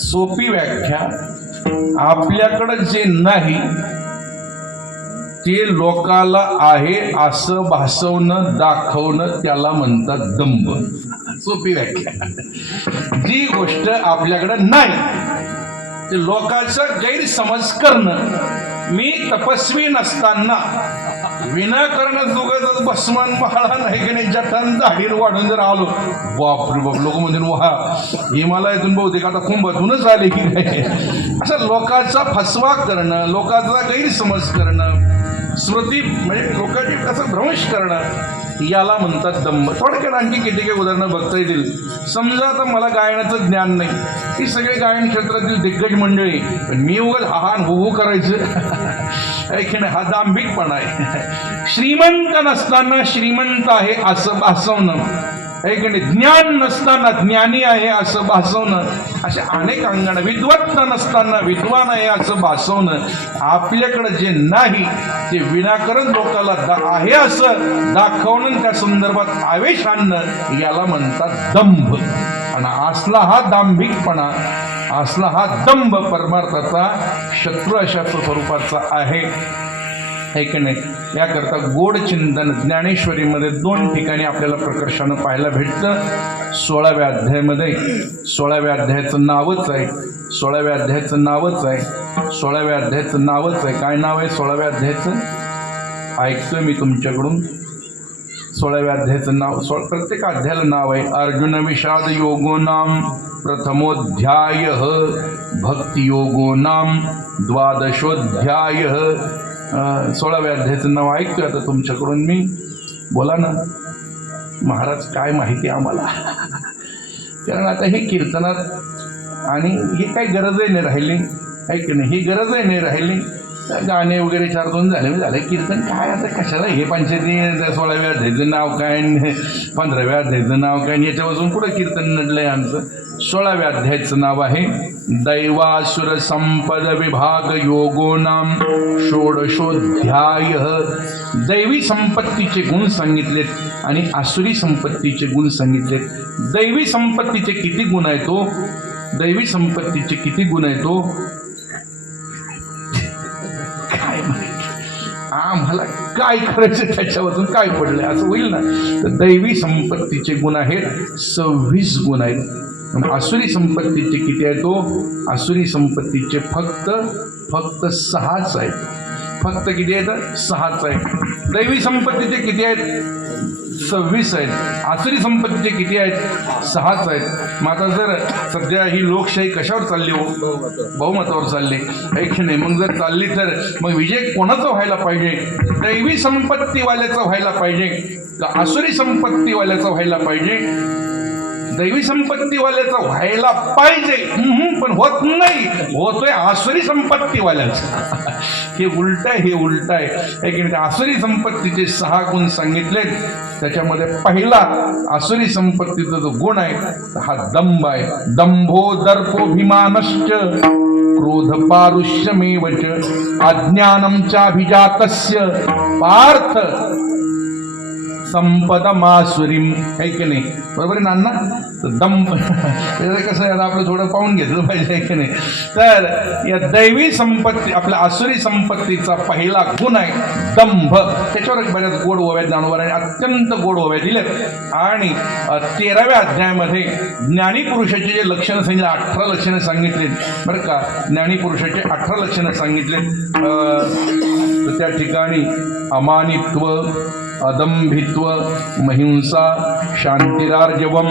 सोपी व्याख्या, आपल्याकडं जे नाही ते लोकाला आहे असं भासवणं दाखवणं त्याला म्हणतात दंभ. सोपी व्याख्या, जी गोष्ट आपल्याकडं नाही ते लोकांचा गैरसमज करणं. मी तपस्वी नसताना विनाकारण जोगत भस्मान पहाळा नाही की नाही जटान दाढीर वाढून जर आलो, बापरे बाप, लोक म्हणजे वा हिमालयातून बहुतेक आता कुंभातूनच आले की काय. असं लोकांचा फसवा करणं, लोकांचा गैरसमज करणं, स्मृती म्हणजे लोकांची कसं भ्रंश करणं, याला म्हणतात दंभ. थोडक्यात आणखी किती काही उदाहरणं बघता येतील. समजा आता मला गायनाचं ज्ञान नाही, ही सगळे गायन क्षेत्रातील दिग्गज मंडळी, पण मी उगाच हा हो करायचं की नाही, हा दांभिकपणा आहे. श्रीमंत नसताना श्रीमंत आहे असं भासवणं, आहे की नाही. ज्ञान नसताना ज्ञानी आहे असं भासवणं, अशा अनेक अंगाने. विद्वत्त नसताना विद्वान आहे असं भासवणं. आपल्याकडं जे नाही ते विनाकारण लोकाला आहे असं दाखवणं, त्या संदर्भात आवेश आणणं, याला म्हणतात दंभ. आणि असला हा दांभिकपणा, असला हा दंभ परमार्थाचा शत्रू अशा स्वरूपाचा आहे की नाही. याकरता गोड चिंतन ज्ञानेश्वरीमध्ये 2 ठिकाणी आपल्याला प्रकर्षानं पाहायला भेटतं. 16व्या अध्यायामध्ये, 16व्या अध्यायाचं नावच आहे, 16व्या अध्यायाचं नावच आहे, 16व्या अध्यायाचं नावच आहे. काय नाव आहे 16व्या अध्यायाचं? ऐकतोय मी तुमच्याकडून. 16व्या अध्यायाचं नाव, प्रत्येक अध्यायाला नाव आहे. अर्जुन विषाद योगो नाम प्रथमोध्याय, भक्ती योगो नाम द्वादशोध्याय. 16व्या अध्यायाचं नाव ऐकतोय आता तुमच्याकडून मी. बोला ना महाराज, काय माहिती आम्हाला. कारण आता हे कीर्तनात, आणि ही काही गरजही नाही राहिली, आहे की नाही, ही गरजही नाही राहिली. गाणे वगैरे 4-2 झाले कीर्तन काय आता कशाला हे. पंचायती 16व्या अध्यायाचं नाव काय, 15व्या अध्यायाचं नाव काय, याच्यापासून पुढं कीर्तन नडलंय आमचं. 16व्या अध्यायाचं नाव आहे दैवासुर संपद विभाग योगो नाम षोडशोध्याय. दैवी संपत्तीचे गुण सांगितलेत आणि आसुरी संपत्तीचे गुण सांगितलेत. दैवी संपत्तीचे किती गुण आहे तो, दैवी संपत्तीचे किती गुण आहे तो काय माहिती आम्हाला. काय करायचं त्याच्यावरून काय पडलंय असं होईल ना. तर दैवी संपत्तीचे गुण आहेत 26 गुण आहेत. आसुरी संपत्तीचे किती आहे तो, आसुरी संपत्तीचे फक्त 6च आहेत. फक्त किती आहेत? 6च आहेत. दैवी संपत्तीचे किती आहेत? 26 आहेत. आसुरी संपत्तीचे किती आहेत? 6च आहेत. मग आता जर सध्या ही लोकशाही कशावर चालली हो? बहुमतावर चालली आहे की नाही? मग जर चालली तर मग विजय कोणाचा व्हायला पाहिजे? दैवी संपत्तीवाल्याचा व्हायला पाहिजे का आसुरी संपत्तीवाल्याचा व्हायला पाहिजे? दैवी संपत्तीवाल्याचा व्हायला पाहिजे, पण होत नाही, होतोय आसुरी संपत्तीवाल्याचा. हे उलट आहे, हे उलट आहे की नाही? आसुरी संपत्तीचे 6 गुण सांगितले. त्याच्यामध्ये पहिला आसुरी संपत्तीचा जो गुण आहे हा दंभ आहे. दंभो दर्पोभिमानश्च क्रोध पारुष्यमेवच अज्ञानं चाभिजातस्य पार्थ संपदमासुरीम. आहे की नाही? बरोबर आहे नाना? दंभ कसं आहे, आपलं थोडं पाहून घेतलं पाहिजे आहे की नाही? तर या दैवी संपत्ती आपल्या आसुरी संपत्तीचा पहिला गुण आहे दंभ. त्याच्यावर बऱ्याच गोड ओव्या ज्ञानोबारांनी अत्यंत गोड ओव्या दिल्यात. आणि 13व्या अध्यायामध्ये ज्ञानी पुरुषाचे जे लक्षणं सांगितले, 18 लक्षणं सांगितले बरं का. ज्ञानी पुरुषाचे 18 लक्षणं सांगितले. त्या ठिकाणी अमानित्व, अदंभित्व, महिंसा, शांतिरार्जवम,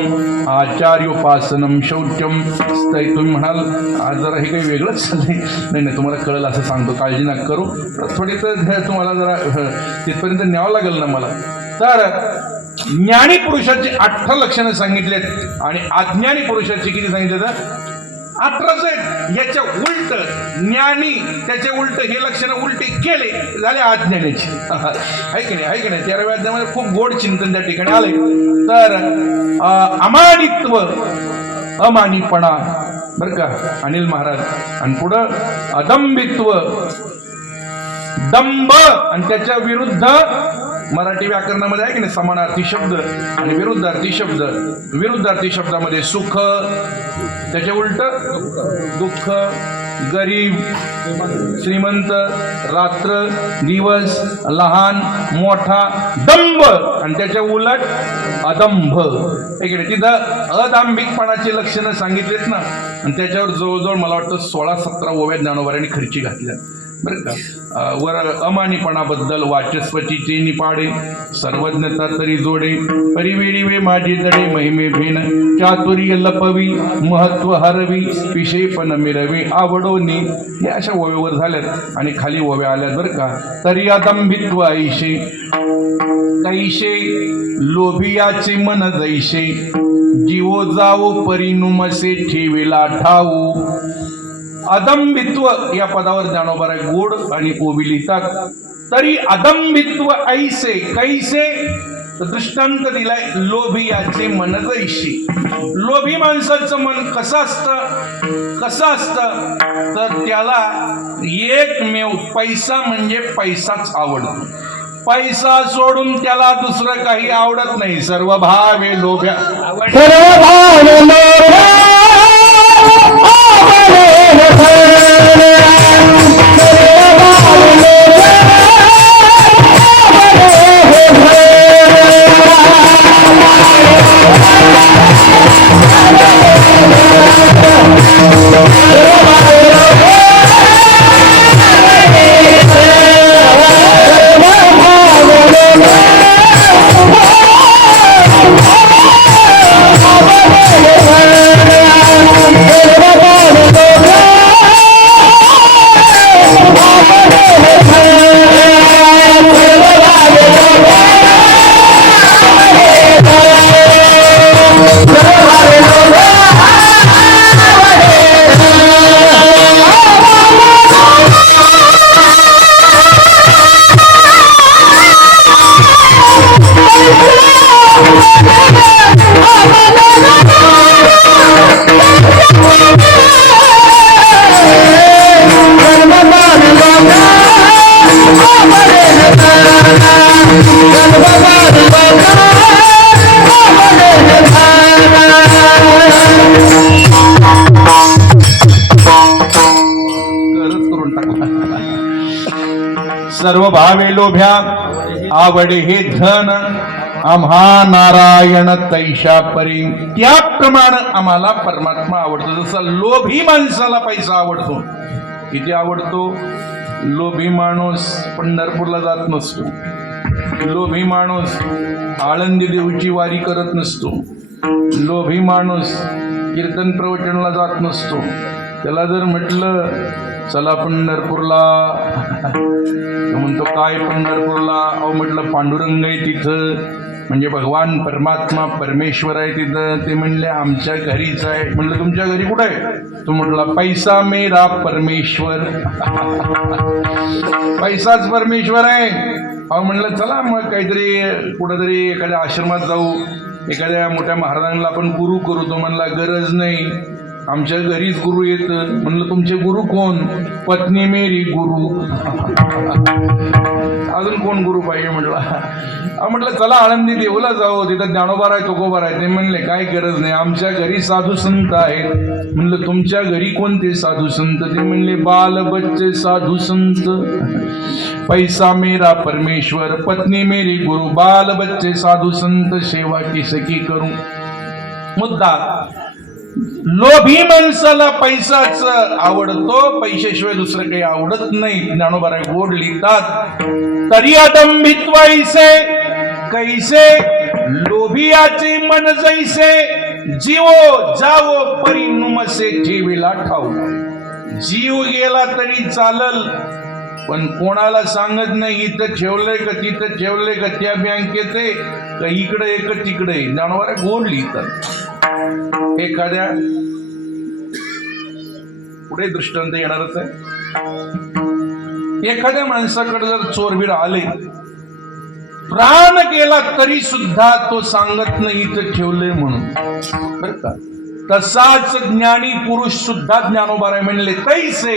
आचार्योपासनम, शौचम, स्तय. तुम्ही म्हणाल आज जरा हे काही वेगळंच चाललंय. नाही, तुम्हाला कळलं असं सांगतो, काळजी नका करू. थोडी तर तुम्हाला जरा तिथपर्यंत न्यावं लागेल ना मला. तर ज्ञानी पुरुषाची 18 लक्षणं सांगितलेत आणि अज्ञानी पुरुषाची किती सांगितले तर 18च आहेत. याच्या उलट ज्ञानी त्याचे उलट हे लक्षणं उलटे केले झाले अज्ञानाची. आहे की नाही? आहे की नाही? 13व्या अध्यायामध्ये खूप गोड चिंतन त्या ठिकाणी आले. तर अमानित्व, अमानीपणा बरं का अनिल महाराज. आणि पुढं अदंभित्व, दंभ. आणि त्याच्या विरुद्ध मराठी व्याकरणामध्ये आहे की नाही समानार्थी शब्द आणि विरुद्धार्थी शब्द. विरुद्धार्थी शब्दामध्ये सुख, त्याच्या उलट दुःख, गरीब, श्रीमंत, रात्र, दिवस, लहान, मोठा, दंभ. आणि त्याच्या उलट अदंभ. इकडे तिथं अदांभिकपणाची लक्षणं सांगितलीत ना. आणि त्याच्यावर जवळजवळ मला वाटतं 16-17 ओव्या ज्ञानोबारांनी खर्ची घातल्या बरं का. वर अमानीपणाबद्दल वाचस्पतीचे निपाडे, सर्वज्ञता तरी जोडे, परिवेळी माझी दडे, महिमे भेन, चातुर्य लपवी, महत्व हरवी, विषेपण मिरवी, आवडोनी. हे अशा ओव्यावर झाल्यात. आणि खाली ओव्या आल्यात बरं का. तरी अदंभित्व ऐशे, कैशे लोभियाचे मन जैशे, जीवो जावो परिनुमसे ठेविला ठाऊ. अदंभित्व या पदावर ज्ञानोबाराय गोड आणि ओवी लिहितात. तरी अदंभित्व ऐसे, कैसे दृष्टांत दिलाय लोभियाचे मन जैसे. लोभी माणसाचं मन कसं असतं तर त्याला एकमेव पैसा म्हणजे पैसाच आवडतो. पैसा सोडून त्याला दुसरं काही आवडत नाही. सर्व भावे लोभ्या, सर्व भावे लोभ्या सर्व भावे लोभ्या आवडे हे धन आम्हा नारायण तैशा परी. त्याप्रमाणे आम्हाला परमात्मा आवडतो. जसा लोभी माणसाला पैसा आवडतो. किती आवडतो? लोभी माणूस पंढरपूरला जात नसतो. लोभी माणूस आळंदी देऊची वारी करत नसतो. लोभी माणूस कीर्तन प्रवचनाला जात नसतो. त्याला जर म्हटलं चला पंढरपूरला, तो म्हणतो काय पंढरपूरला? अहो म्हटलं पांडुरंग आहे तिथं, म्हणजे भगवान परमात्मा परमेश्वर आहे तिथं. ते म्हणले आमच्या घरीच आहे. म्हणलं तुमच्या घरी कुठं आहे? तो म्हटला पैसा मेरा परमेश्वर. पैसाच परमेश्वर आहे. अहो म्हणलं चला मग काहीतरी कुठंतरी एखाद्या आश्रमात जाऊ, एखाद्या मोठ्या महाराजांना आपण गुरु करू. तो म्हणला गरज नाही, आमच्या घरीच गुरु येतं. म्हणलं तुमचे गुरु कोण? पत्नी मेरी गुरु. अजून कोण गुरु पाहिजे म्हटलं. म्हटलं चला आळंदी देऊला जाऊ, तिथं ज्ञानोबा आहे तुकोबा आहे. ते म्हणले काय गरज नाही, आमच्या घरी साधू संत आहेत. म्हणलं तुमच्या घरी कोणते साधू संत? ते म्हणले बाल बच्चे साधू संत. पैसा मेरा परमेश्वर, पत्नी मेरी गुरु, बाल बच्चे साधू संत, सेवा की सखी करू. मुद्दा, लोभी माणसाला पैसाच आवडतो, पैशाशिवाय दुसरं काही आवडत नाही. ज्ञानोबा गोड लिहितात, तरी अदंभित्व ऐसे कैसे लोभियाचे मन जैसे, जीवो जावो परी नुमसे ठेविला ठाऊ. जीव गेला तरी चालल, पण कोणाला सांगत नाही इथं ठेवलंय का तिथं ठेवलंय का, त्या बँकेत आहे का इकडे एक तिकडे. ज्ञानोबा गोड लिहितात. एखाद्या पुढे दृष्टांत येणारच आहे. एखाद्या माणसाकडे जर चोरबीर आले, प्राण गेला तरी सुद्धा तो सांगत नाही इथं ठेवलंय म्हणून, बर का. तसाच ज्ञानी पुरुष सुद्धा ज्ञानोबा म्हणले तैसे,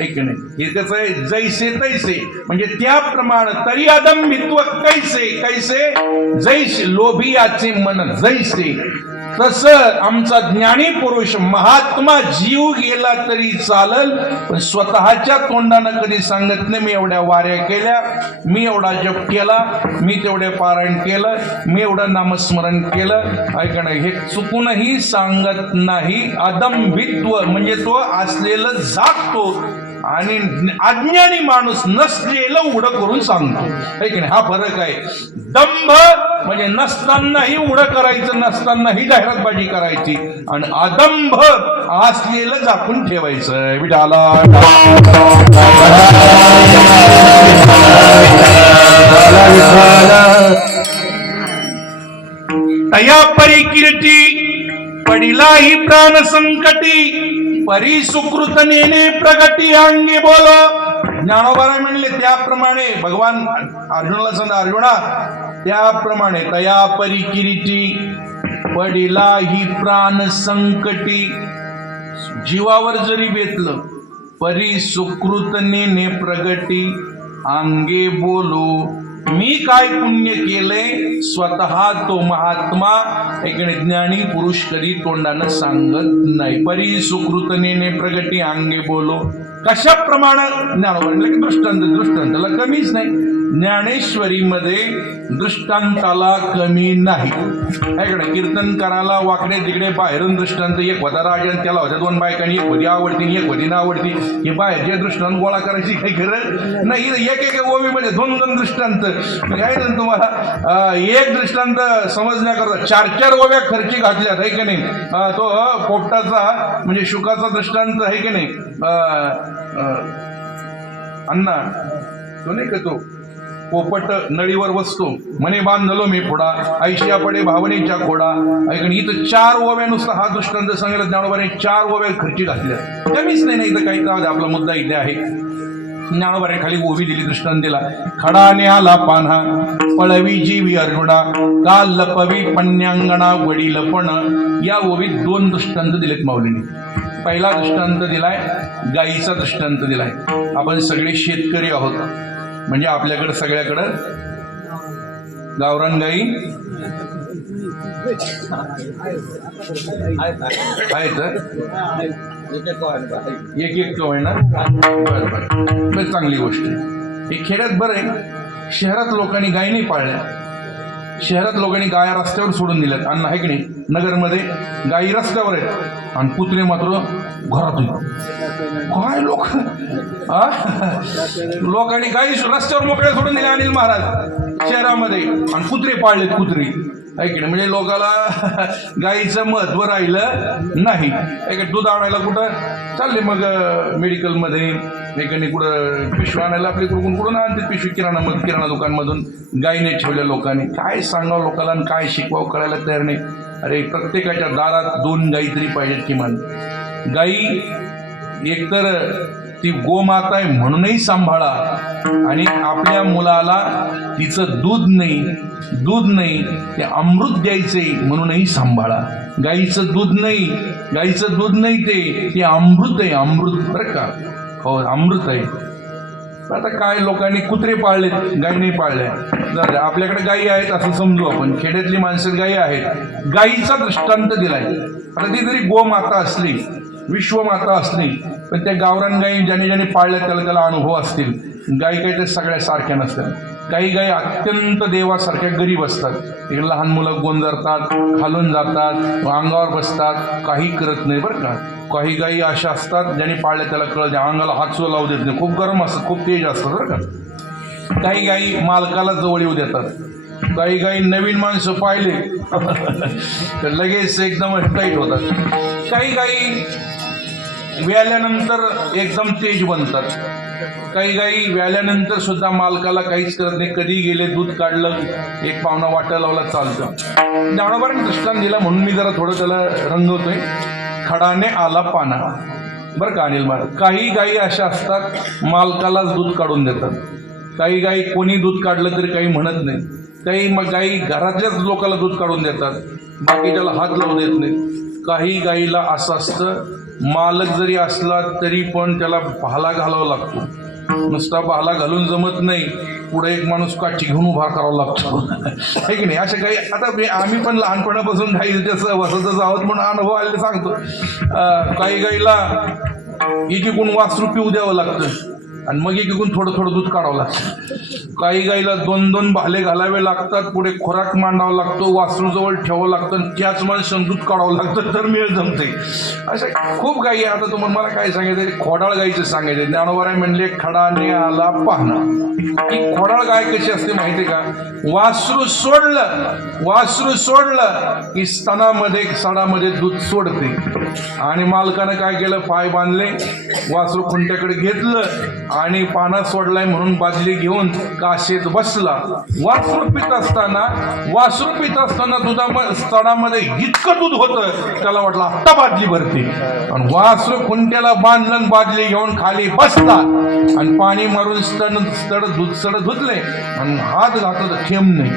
एक नाही हे त्याच आहे, जैसे तैसे म्हणजे त्याप्रमाणे. तरी अदंभित्व कैसे कैसे, जैसे लोभियाचे मन जैसे, तसं आमचा ज्ञानी पुरुष महात्मा जीव गेला तरी चालल, पण स्वतःच्या तोंडानं कधी सांगत नाही मी एवढ्या वाऱ्या केल्या, मी एवढा जप केला, मी तेवढे पारायण केलं, मी एवढं नामस्मरण केलं. ऐकणं हे चुकूनही सांगत नाही. अदंभित्व म्हणजे तो असलेलं जागतो आणि अज्ञानी माणूस नसलेलं उडं करून सांगतो. की नाही, हा फरक आहे. दंभ म्हणजे नसतानाही उडं करायचं, नसतानाही जाहिरातबाजी करायची, आणि अदंभ असलेलं झाकून ठेवायचं. विठाला तया परिकीर्ती पडिलाही प्राण संकटी, परी सुकृत नेने प्रगटी अंगी बोलो. ज्ञानोबा म्हणले त्याप्रमाणे भगवान अर्जुनाला सांगा, अर्जुना त्याप्रमाणे तया परिकिरीटी पडिलाही प्राण संकटी, जीवावर जरी बेतलं, परी सुकृत नेने प्रगटी अंगे बोलो. मी काय पुण्य केलंय स्वतः तो महात्मा एकडे ज्ञानी पुरुष कधी तोंडानं सांगत नाही. परी सुकृतनेने प्रगती अंगे बोलो. कशाप्रमाणे ज्ञानोबा की दृष्टांताला कमीच नाही. ज्ञानेश्वरीमध्ये दृष्टांताला कमी नाही. ऐकडे कीर्तन करायला वाकडे तिकडे बाहेरून दृष्टांत, एक होता राजन त्याला होत्या दोन बायकांनी, एक होती आवडती एक होती ना आवडती. हे बाहेरचे दृष्टांत गोळा करायची काही गरज नाही. एक एक ओवीमध्ये दोन दोन दृष्टांत. काय ना तुम्हाला एक दृष्टांत समजण्याकरता चार चार ओव्या खर्ची घातल्यात आहे की नाही. तो पोपटाचा म्हणजे शुकाचा दृष्टांत आहे की नाही. अण्णा तो नाही का तो पोपट नळीवर बसतो, मने बांधलो मी पुढा, ऐशिया पडे भावनेच्या खोडा. ऐकणे इथं चार ओव्या नुसता हा दृष्टांत सांगितलं ज्ञानोबाने, चार ओव्या खर्ची घातल्या. कमीच नाही इथं काही तर आपला मुद्दा इथे आहे. ज्ञानोबाने खाली ओवी दिली, दृष्टांत दिला. खडाने आला पान्हा पळवी जीवी अर्जुना, काल लपवी पण्यांगणा वडील पण. या ओवीत दोन दृष्टांत दिलेत माऊलीने. पहिला दृष्टांत दिलाय गायीचा दृष्टांत दिलाय. आपण सगळे शेतकरी आहोत, म्हणजे आपल्याकडे सगळ्याकडं गावरान गाई आहेत. एक एक कव आहे ना. बरं बरं, चांगली गोष्ट. हे खेड्यात बरं आहे. शहरात लोकांनी गाय नाही पाळल्या. शहरात लोकांनी गाया रस्त्यावर सोडून दिल्यात. अन्न आहे की नाही. नगरमध्ये गायी रस्त्यावर आहेत आणि कुत्रे मात्र घरात आहेत. काय लोक लोकांनी गायी रस्त्यावर मोकळ्या सोडून दिल्या अनिल महाराज शहरामध्ये आणि कुत्रे पाळलेत कुत्रे ऐक ना. म्हणजे लोकाला गायीचं महत्व राहिलं नाही. ऐक दूध आणायला कुठं चालले मग मेडिकलमध्ये एकाने कुठं पिशवी आणायला आपली कुठून आणते पिशवी किराणा दुकानमधून गायीने ठेवल्या लोकांनी. काय सांगावं लोकांना आणि काय शिकवावं कळायला तयार नाही. अरे प्रत्येकाच्या दारात 2 गायी तरी पाहिजेत किमान. गायी एकतर ती गोमाता आहे म्हणूनही सांभाळा आणि आपल्या मुलाला तिचं दूध नाही ते अमृत द्यायचंय म्हणूनही सांभाळा. गाईचं दूध नाही ते अमृत आहे. अमृत बरं का, हो अमृत आहे. आता काय लोकांनी कुत्रे पाळलेत गाई नाही पाळल्या. आपल्याकडे गायी आहेत असं समजू आपण. खेड्यातली माणसं गायी आहेत. गायीचा दृष्टांत दिलाय. आता ती जरी गोमाता असली विश्वमाता असली पण त्या गावरान गायी ज्याने पाळल्या त्याला अनुभव असतील. गायी काही त्या सगळ्या सारख्या नसतात. काही गायी अत्यंत देवासारख्या गरीब असतात. इकडे लहान मुलं गोंजारतात, खालून जातात, अंगावर बसतात, काही करत नाही बरं का. काही गायी अशा असतात ज्यांनी पाळल्या त्याला कळत अंगाला हात सुद्धा लावू देत नाही. खूप गरम असतात, खूप तेज असतात बरं का. काही गायी मालकाला जवळ येऊ देतात. काही गायी नवीन माणसं पाहिले तर लगेच एकदम टाईट होतात. काही गायी व्याल्यानंतर एकदम तेज बनतात. काही गायी व्याल्यानंतर सुद्धा मालकाला काहीच करत नाही. कधी गेले दूध काढलं एक पावणा वाटा लावला चालतं. ज्ञानोबांनी दृष्टांत दिला म्हणून मी जरा थोडं त्याला रंगवतोय. खडाने आला पाना बरं का अनिल महाराज. काही गायी अशा असतात मालकालाच दूध काढून देतात. काही गायी कोणी दूध काढलं तरी काही म्हणत नाही. काही मग गायी घरातल्याच लोकांना दूध काढून देतात, बाकीच्याला हात लावू देत नाही. काही गायीला असं असतं मालक जरी असला तरी पण त्याला भाला घालावा लागतो. नुसता भाला घालून जमत नाही, पुढे एक माणूस काठी घेऊन उभा करावा लागतो आहे की नाही. अशा काही आता आम्ही पण लहानपणापासून गाईच्या सहवासातच आहोत म्हणून अनुभव आलेले सांगतो. काही गाईला एकीकडून वासरू पिऊ द्यावं लागतं आणि मग एकीकडून थोडं दूध काढावं लागतं. काही गाईला 2 भाले घालावे लागतात, पुढे खोराक मांडावा लागतो, वासरू जवळ ठेवावं लागतं, त्याच माणसानं दूध काढावं लागतं तर मेळ जमते. अशा खूप गायी. आता तुम्हाला मला काय सांगायचं, खोडाळ गायीचं सांगायचं. ज्ञानोबाराय म्हणले खडाने आला पाहणा. ही खोडाळ गाय कशी असते माहिती का. वासरू सोडलं की स्तनामध्ये सडामध्ये दूध सोडते आणि मालकानं काय केलं, पाय बांधले, वासरू खुंट्याकडे घेतलं आणि पाना सोडलाय म्हणून बादली घेऊन काशेत बसला. वासरू पित असताना सडामध्ये इतकं दूध होतं त्याला वाटलं आत्ता बादली भरते आणि वासरू खुंट्याला बांधलं, बादली घेऊन खाली बसला आणि पाणी मारून दूध धुतले आणि हात घातला तर थेंब नाही.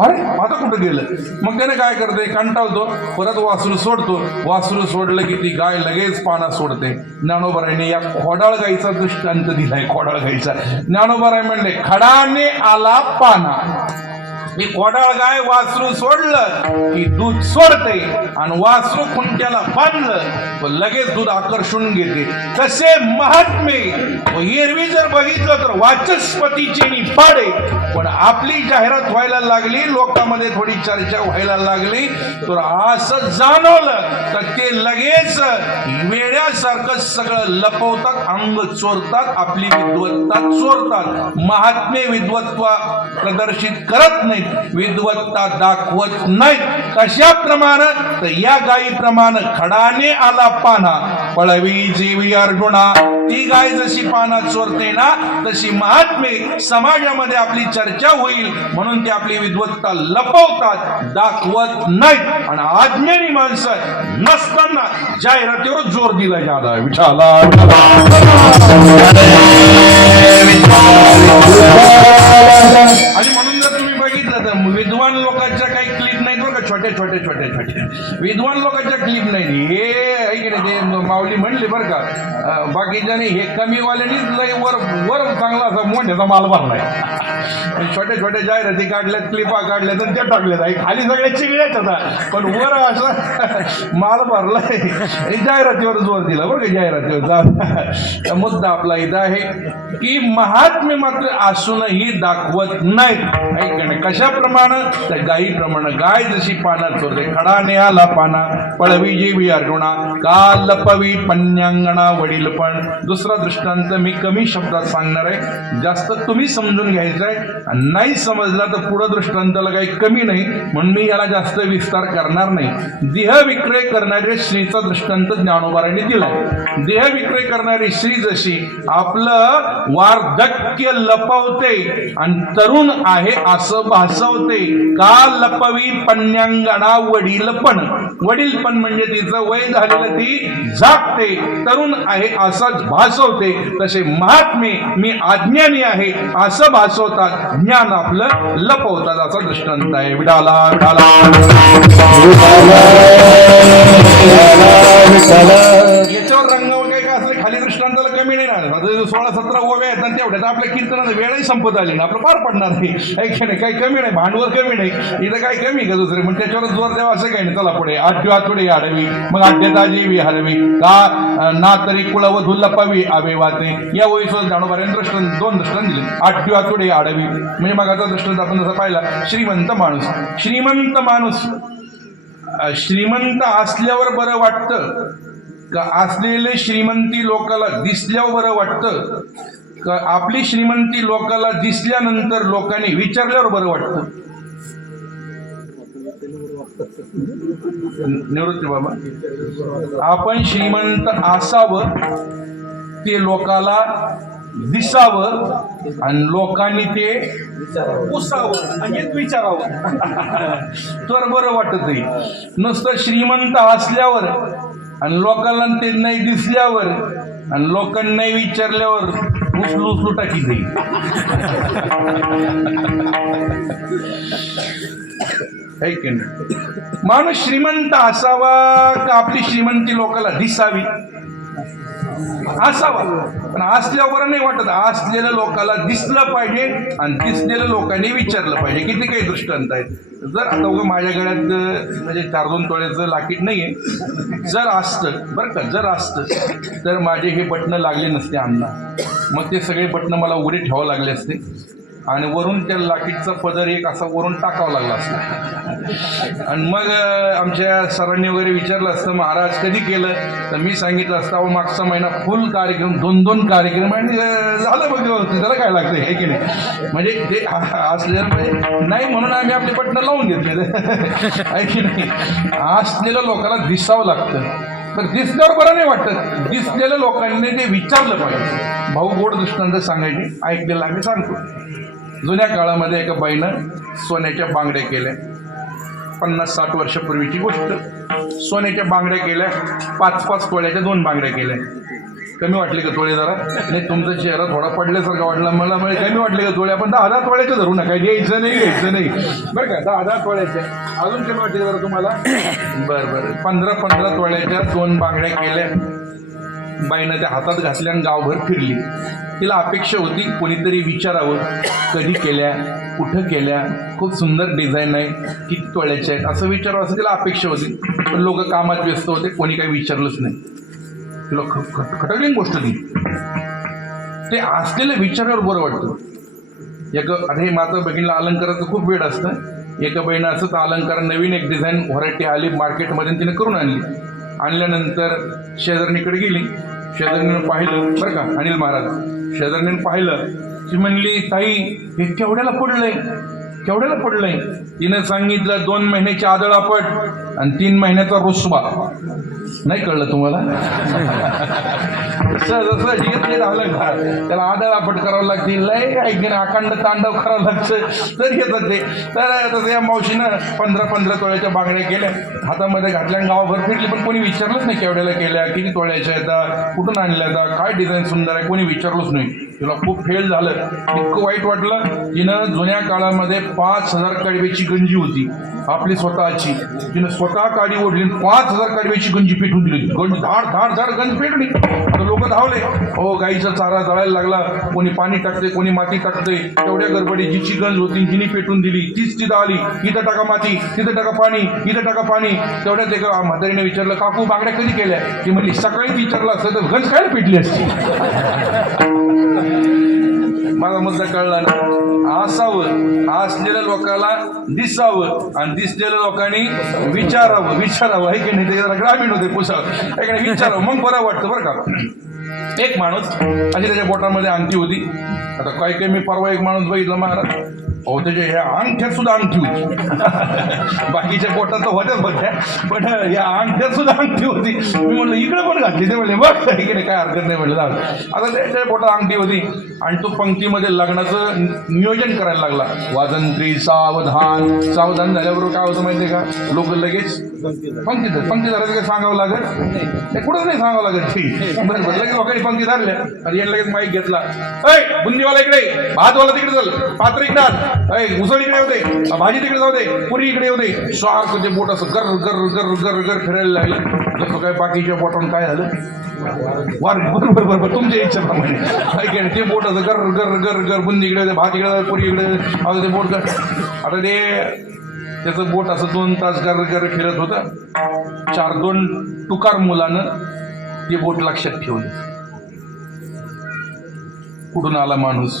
अरे आता कुठं गेलं. मग त्याने काय करते, कंटाळतो, परत वासरू सोडतो. वासरू सोडलं की ती गाय लगेच पाना सोडते. ज्ञानोबारायने या खोडाळ गाईचा दृष्टांत दिलाय. खोडाळ गाईचा ज्ञानोबाराय म्हणले खडाने आला पाना. ही खोडाळ गाय वासरू सोडलं की दूध सोडते आणि वासरू खुंट्याला बांधलं व लगेच दूध आकर्षून घेते. तसे महात्मे एरवी जर बघितलं तर वाचस्पतीचे पाडे, पण आपली जाहिरात व्हायला लागली, लोकांमध्ये थोडी चर्चा व्हायला लागली तर असं जाणवलं तर ते लगेच वेड्यासारखं सगळं लपवतात, अंग चोरतात, आपली विद्वत्ता चोरतात. महात्मे विद्वत्व प्रदर्शित करत नाहीत, विद्वत्ता दाखवत नाहीत. कशाप्रमाणे तर या गायीप्रमाणे खडाने आला पाना पळवी जीवी अर्जुना. ती गाय जशी पाना चोरते ना तशी महात्मे समाजामध्ये आपली चर्चा होईल म्हणून ते आपली विद्वत्ता लपवतात, दाखवत नाहीत. आणि आज्ञानी माणसं नसताना जाहिरातीवर जोर दिला जादा. विठाला आणि म्हणून जर तुम्ही बघितलं तर विद्वान लोकांच्या काही क्लिप नाहीत बरं का, छोट्या विद्वान लोकांच्या क्लिप नाही. हे की नाही ते माऊली म्हणली बरं का, बाकीच्याने हे कमीवाल्यानीच लय वर वर चांगला असा मोठ्याचा माल भरलाय. छोट्या छोट्या जाहिराती काढल्यात, क्लिपा काढल्या तर त्या टाकल्यात आहे, खाली सगळ्या चिगड्याच होता, पण वर असा माल भरलाय. जाहिरातीवर जोर दिला बरं का, जाहिरातीवर. मुद्दा आपला इथं आहे की महात्म्य मात्र असूनही दाखवत नाहीत. कशाप्रमाणे? तर गायीप्रमाणे. गाय जशी पानात चोरते, खडा नेहाला पाना पळवी जीवी अर्जुना का लपवी पन्यांगणा वडील पण. दुसरा दृष्टांत मी कमी शब्दात सांगणार आहे, जास्त तुम्ही समजून घ्यायचं आहे. नाही समजला तर पुढं दृष्टांताला काही कमी नाही, म्हणून मी याला जास्त विस्तार करणार नाही. देह विक्रय करणारे स्त्रीचा दृष्टांत ज्ञानोबारांनी दिलाय. देह विक्रय करणारी स्त्री जशी आपलं वार्धक्य लपवते आणि तरुण आहे असं भासवते, का लपवी पन्यांगणा वडीलपण. वडीलपण म्हणजे तिचं वय झालेलं ती जागते, तरुण आहे असंच भासवते. तसे महात्मे मी अज्ञानी आहे असं भासवतात, ज्ञान आपलं लपवतात. असा दृष्टांत आहे. विडाला विडाला याच्यावर रंगावर काही का असं खाली दृष्टांताला कमी नाही ना. 16-17 ओव्या आहेत आणि तेवढ्यात आपल्या कीर्तनाचं वेळही संपत आली ना, आपलं पार पडणार नाही. काही कमी नाही, भांडवल कमी नाही, इथं काही कमी का दुसरे. मग त्याच्यावर जोर द्यावा असं काही नाही. चला पुढे. आठव्या थोडी आडवी मग आड्यताजी विहारवी का ना तरी कुळवधू लपावी आवे वाते. या वयीसोबत ज्ञानोबारांनी दोन दृष्टांत दिले. आठव्या थोडी आडवी म्हणजे मग आता दृष्टांत आपण जसा पाहिला, श्रीमंत माणूस. श्रीमंत असल्यावर बरं वाटतं का असलेले श्रीमंती लोकाला दिसल्यावर बरं वाटतं का आपली श्रीमंती लोकाला दिसल्यानंतर लोकांनी विचारल्यावर बरं वाटतं? निवृत्ती बाबा, आपण श्रीमंत असावं ते लोकाला दिसावं आणि लोकांनी ते पुसावं म्हणजे विचारावं तर बरं वाटत नाही. नुसतं श्रीमंत असल्यावर आणि लोकांना ते नाही दिसल्यावर आणि लोकांना नाही विचारल्यावर उचलू टाकी देईल. माणूस श्रीमंत असावा का आपली श्रीमंती लोकांना दिसावी असावा, पण असल्यावर नाही वाटत. असलेलं लोकांना दिसलं पाहिजे आणि दिसलेलं लोकांनी विचारलं पाहिजे. किती काही दृष्टांत आहेत. जर आता उगा माझ्या गळ्यात म्हणजे 4-2 तोळ्याचं लाकीट नाहीये, जर असतं बरं का, जर असतं तर माझे हे बटणं लागले नसते अण्णा. मग ते सगळे बटणं मला उघडे ठेवावं लागले असते आणि वरून त्या लाकीटचा पदर एक असा वरून टाकावा लागला असता. आणि मग आमच्या सरांनी वगैरे विचारलं असतं महाराज कधी केलं, तर मी सांगितलं असतं मागचा महिना फुल कार्यक्रम, 2-2 कार्यक्रम आणि झालं बघ त्याला काय लागतं हे की नाही. म्हणजे ते असलेलं म्हणजे नाही म्हणून आम्ही आपले बटणं लावून घेतले आहे की नाही. असलेलं लोकांना दिसावं लागतं, तर दिसल्यावर बरं नाही वाटतं. दिसलेल्या लोकांनी ते विचारलं पाहिजे. भाऊ गोड दृष्टांत सांगायचे ऐकलेलं आम्ही सांगतो. जुन्या काळामध्ये एका बाईनं सोन्याच्या बांगड्या केल्या. 50-60 वर्षापूर्वीची गोष्ट. सोन्याच्या बांगड्या केल्या, 5-5 तोळ्याच्या 2 बांगड्या केल्या. कमी वाटले का तोळे जरा? नाही, तुमचा चेहरा थोडा पडल्यासारखा वाटला मला. म्हणजे कमी वाटले का तोळे? आपण 10-10 तोळ्याच्या धरू नका, घ्यायचं नाही बरं का. 10-10 तोळ्याच्या अजून कमी वाटले जरा तुम्हाला? बरं 15-15 तोळ्याच्या 2 बांगड्या केल्या. बाईनं त्या हातात घातल्या आणि गावभर फिरली. तिला अपेक्षा होती कोणीतरी विचारावं कधी केल्या, कुठं केल्या, खूप सुंदर डिझाईन आहे, किती तोळ्याच्या आहेत असं विचारावं असं तिला अपेक्षा होती. पण लोक कामात व्यस्त होते, कोणी काही विचारलंच नाही. तिला खटकली गोष्ट ती. ते असलेलं विचारावर बरं वाटतं. आता हे माता बहिणीला अलंकाराचं खूप वेळ असतं. एका बहिणीनं असंच अलंकार नवीन एक डिझाईन व्हरायटी आली मार्केटमध्ये, तिने करून आणली. आणल्यानंतर शेजारणीकडे गेली. शेजारणीनं पाहिलं बरं का, अनिल महाराज शेजारणीनं पाहिलं. ती म्हणली ताई हे केवढ्याला पडलंय? तिनं सांगितलं 2 महिन्याची आदळापट आणि 3 महिन्याचा रुसवा. नाही कळलं तुम्हाला? जसं जे झालं का त्याला आदळापट करावं लागते, लय ऐकणं अखंड तांडव करावं लागतं तर येतात ते. तर तसं या मावशीनं 15-15 तोळ्याच्या बांगड्या केल्या, हातामध्ये घातल्या, गावाभर फिरली. पण कोणी विचारलंच नाही केवढ्याला केल्या, किती तोळ्याच्या येतात, कुठून आणल्या, काय डिझाईन सुंदर आहे, कोणी विचारलंच नाही. तिला खूप फेल झालं, इतकं वाईट वाटलं. तिनं जुन्या काळामध्ये 5,000 कडव्याची गंजी होती आपली स्वतःची. तिनं स्वतः काडी ओढली, 5,000 कडव्याची गंजी पेटून दिली. गंज धाड धाड धाड गंज पेटली. आता लोक धावले, हो गाईचा चारा जळायला लागला, कोणी पाणी टाकते कोणी माती टाकते. तेवढ्या गडबडी जिची गंज होती तिने पेटून दिली. तीच तिथं आली, इथं टाका माती, तिथं टाका पाणी, इथं टाका पाणी. तेवढ्यात एका म्हातारीने विचारलं, काकू बांगड्या कधी केल्या? ती म्हणली सकाळीच विचारलं असतं तर गंज काय पेटली असती. माझा मुद्दा कळला ना. असावं, असलेल्या लोकांना दिसावं आणि दिसलेल्या लोकांनी विचारावं आहे की नाही. ते जरा ग्रामीण होते पुसावं आहे की नाही, विचारावं मग बरं वाटतं बरं का. एक माणूस अशी त्याच्या बोटामध्ये अंगठी होती. आता काय काय मी परवा एक माणूस बघितला महाराज, अहो त्याच्या ह्या अंगठ्यात सुद्धा अंगठी होती. बाकीच्या बोटात तर होत्याच होत्या, पण या अंगठ्यात सुद्धा अंगठी होती. मी म्हणलं इकडे पण घातली. ते म्हणले बघ इकडे काय हरकत नाही म्हणलं. आता त्याच्या बोटात अंगठी होती आणि तो पंक्तीमध्ये लग्नाचं नियोजन करायला लागला. वाजंत्री सावधान. सावधान झाल्याबरोबर काय होतं माहितीये का, लोक लगेच पंक्ती धरायचं काय सांगावं लागत ते कुठंच नाही सांगावं लागत. ठीक बरं बरं, लगेच लोकांनी पंक्ती धरल्या आणि याने लगेच माईक घेतला. ऐ बुंदीवाला इकडे, भातवाला तिकडे चल, पात्र इकडे आल, ऐ उसळ इकडे होते, भाजी तिकडे जाऊ दे, पुरी इकडे होते. सारखं ते बोट असं गर गर गर गर गर फिरायला लागलं. जसं काय बाकीच्या बोटानं काय झालं वार. बरोबर बरोबर तुमच्या इच्छेप्रमाणे ते बोट असं गर गर गर गर, बुंदी इकडे होते, भात इकडे, पुरी इकडे, आता ते बोट गर. आता ते त्याचं बोट असं 2 तास गर गर फिरत होतं. 4-2 टुकार मुलानं ते बोट लक्षात ठेवलं. कुठून आला माणूस,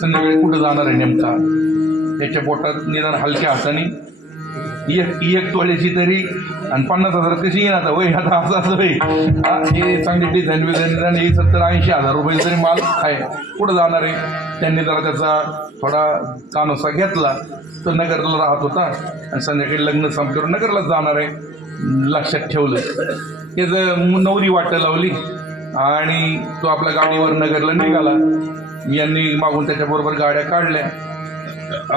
संध्याकाळी कुठं जाणार आहे नेमका. त्याच्या बोटात निदान हलक्या हाताने एक तोळ्याची तरी आणि 50,000 कशी येईन आता. वय आता असं असं होय, हे चांगली डिझाईन विझाईन हे 70-80 हजार रुपये तरी माल आहे. कुठं जाणार आहे. त्यांनी जरा त्याचा थोडा कानोसा घेतला तर नगरला राहत होता आणि संध्याकाळी लग्न संपल्यावर नगरलाच जाणार आहे. लक्षात ठेवलं. त्याचं नवरी वाट लावली आणि तो आपल्या गाडीवर नगरला निघाला. यांनी मागून त्याच्याबरोबर गाड्या काढल्या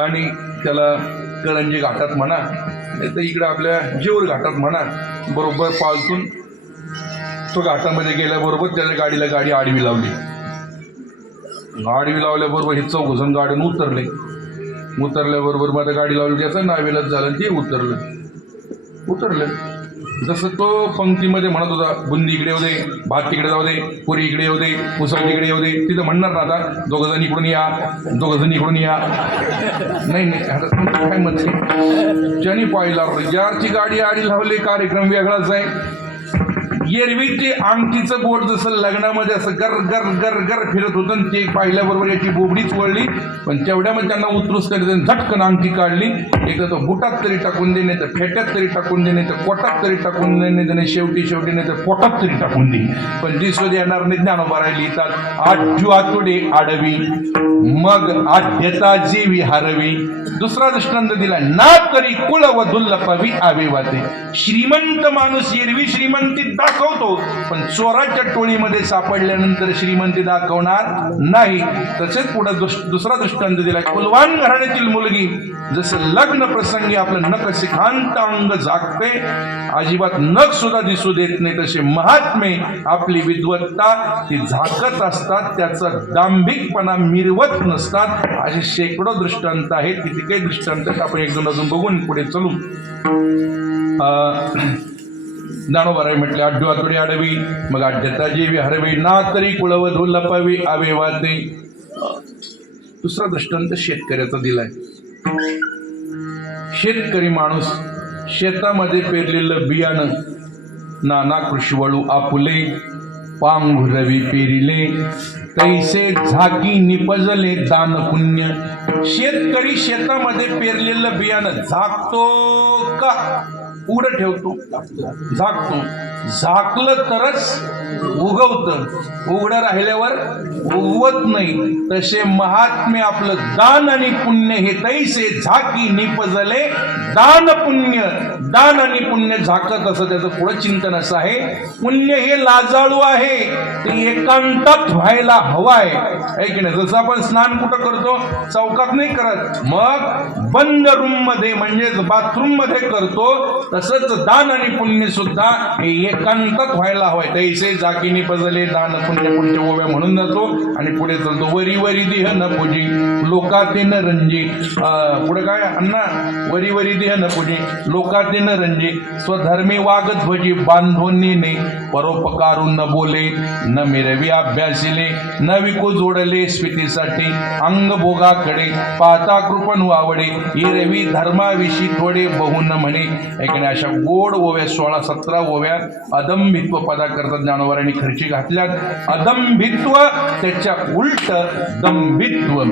आणि त्याला करंजी घाटात म्हणा नाही तर इकडं आपल्या जेऊर घाटात म्हणा बरोबर पालतून तो घाटामध्ये गेल्याबरोबर त्याच्या गाडीला गाडी आडवी लावली. आडवी लावल्याबरोबर हे 4 जण गाडीनं उतरल्याबरोबर माझ्या गाडी लावली. त्याचं नावेलाच झालं ते उतरलं. जसं तो पंक्तीमध्ये म्हणत होता, बुंदी इकडे येऊ दे, भात तिकडे जाऊ दे, पुरी इकडे येऊ दे, उसळ तिकडे येऊ दे. तिथं म्हणणार ना आता 2 जण इकडून या, 2 जण इकडून या. नाही आता काय म्हणते ज्यांनी पाहिला ज्याची गाडी आडी लावली कार्यक्रम वेगळाच आहे. एरवीचे अंगठीचं बोट जसं लग्नामध्ये असं गर गर गर गर फिरत होतं ते पाहिल्याबरोबर याची बोबडीच वळली. पण तेवढ्यामध्ये त्यांना उतरूस तरी झटकन अंगठी काढली. एकदा तो बुटात तरी टाकून दे, नाही तर फेट्यात तरी टाकून दे, नाही तर पोटात तरी टाकून दे, नाही तर शेवटी नाही तर पोटात तरी टाकून दे. पण दिसू येणार नाही. ज्ञानोबा लिहितात, आठ्यू आतुडे आडवी मग आढ्यता जीवी हरवी. दुसरा दृष्टांत दिला, ना तरी कुळ व दुल्लपावी आवे वाते. श्रीमंत माणूस एरवी श्रीमंती दाखवतो पण चोराच्या टोळीमध्ये सापडल्यानंतर श्रीमंती दाखवणार नाही. तसेच पुढे दुसरा दृष्टांत दिला, कुलवान घराण्यातील मुलगी जसं लग्न प्रसंगी आपलं नख शिखांत अंग झाकते, अजिबात नख सुद्धा दिसू देत नाही, तसे महात्मे आपली विद्वत्ता ती झाकत असतात, त्याचा दांभिकपणा मिरवत नसतात. असे शेकडो दृष्टांत आहेत. किती काही दृष्टांत आपण 1-2 अजून बघून पुढे चलू. ज्ञानोबाराय म्हटले, आढ्यू आतुडे आडवी मग आढ्यता जीवी हरवी, ना तरी कुळव दुर्लपावी आवे वाते. दुसरा दृष्टांत शेतकऱ्याचा दिलाय. शेतकरी माणूस शेतामध्ये पेरलेलं बियाणं नाना कृषीवळू आपुले, पांघुरवी पेरिले तैसे झाकी निपजले दान पुण्य. शेतकरी शेतामध्ये पेरलेलं बियाणं झाकतो का उघडं ठेवतो? झाकतो. झाकलं तरच उगवतं, उघडं राहिल्यावर उगवत नाही. तसे महात्मे आपलं दान आणि पुण्य हे तैसे झाकी निपजले दान पुण्य. दान आणि पुण्य झाकत असं त्याचं पुढं चिंतन असं आहे. पुण्य हे लाजाळू आहे, ते एकांतात व्हायला हवाय की नाही. जसं आपण स्नान कुठं करतो? चौकात नाही करत, मग बंद रूम मध्ये म्हणजेच बाथरूम मध्ये करतो. तसंच दान आणि पुण्य सुद्धा हे एकांतात व्हायला हवाय. तैसे जाकीनी पजले दान पुण्य पुढच्या ओव्या म्हणून जातो आणि पुढे चालतो. वरी वरी देह न पूजी लोकातेन रंजी. पुढे काय अण्णा, वरी वरी देह न पूजी लोकातेन रंजी स्वधर्मे वाग ध्वजी बांधोनीने परोपकारू न बोले न मिरवी अभ्यासिले न विकू जोडले स्फितीसाठी अंग भोगाकडे पाहता कृपण वावडे एरवी धर्माविषयी थोडे बहुन म्हणे. ऐकणे अशा गोड ओव्या 16-17 ओव्या अदंभित्व पदा करता ज्ञानोबारांनी खर्ची घातल्यात. अदंभित्व त्याच्या उलट दंभित्व.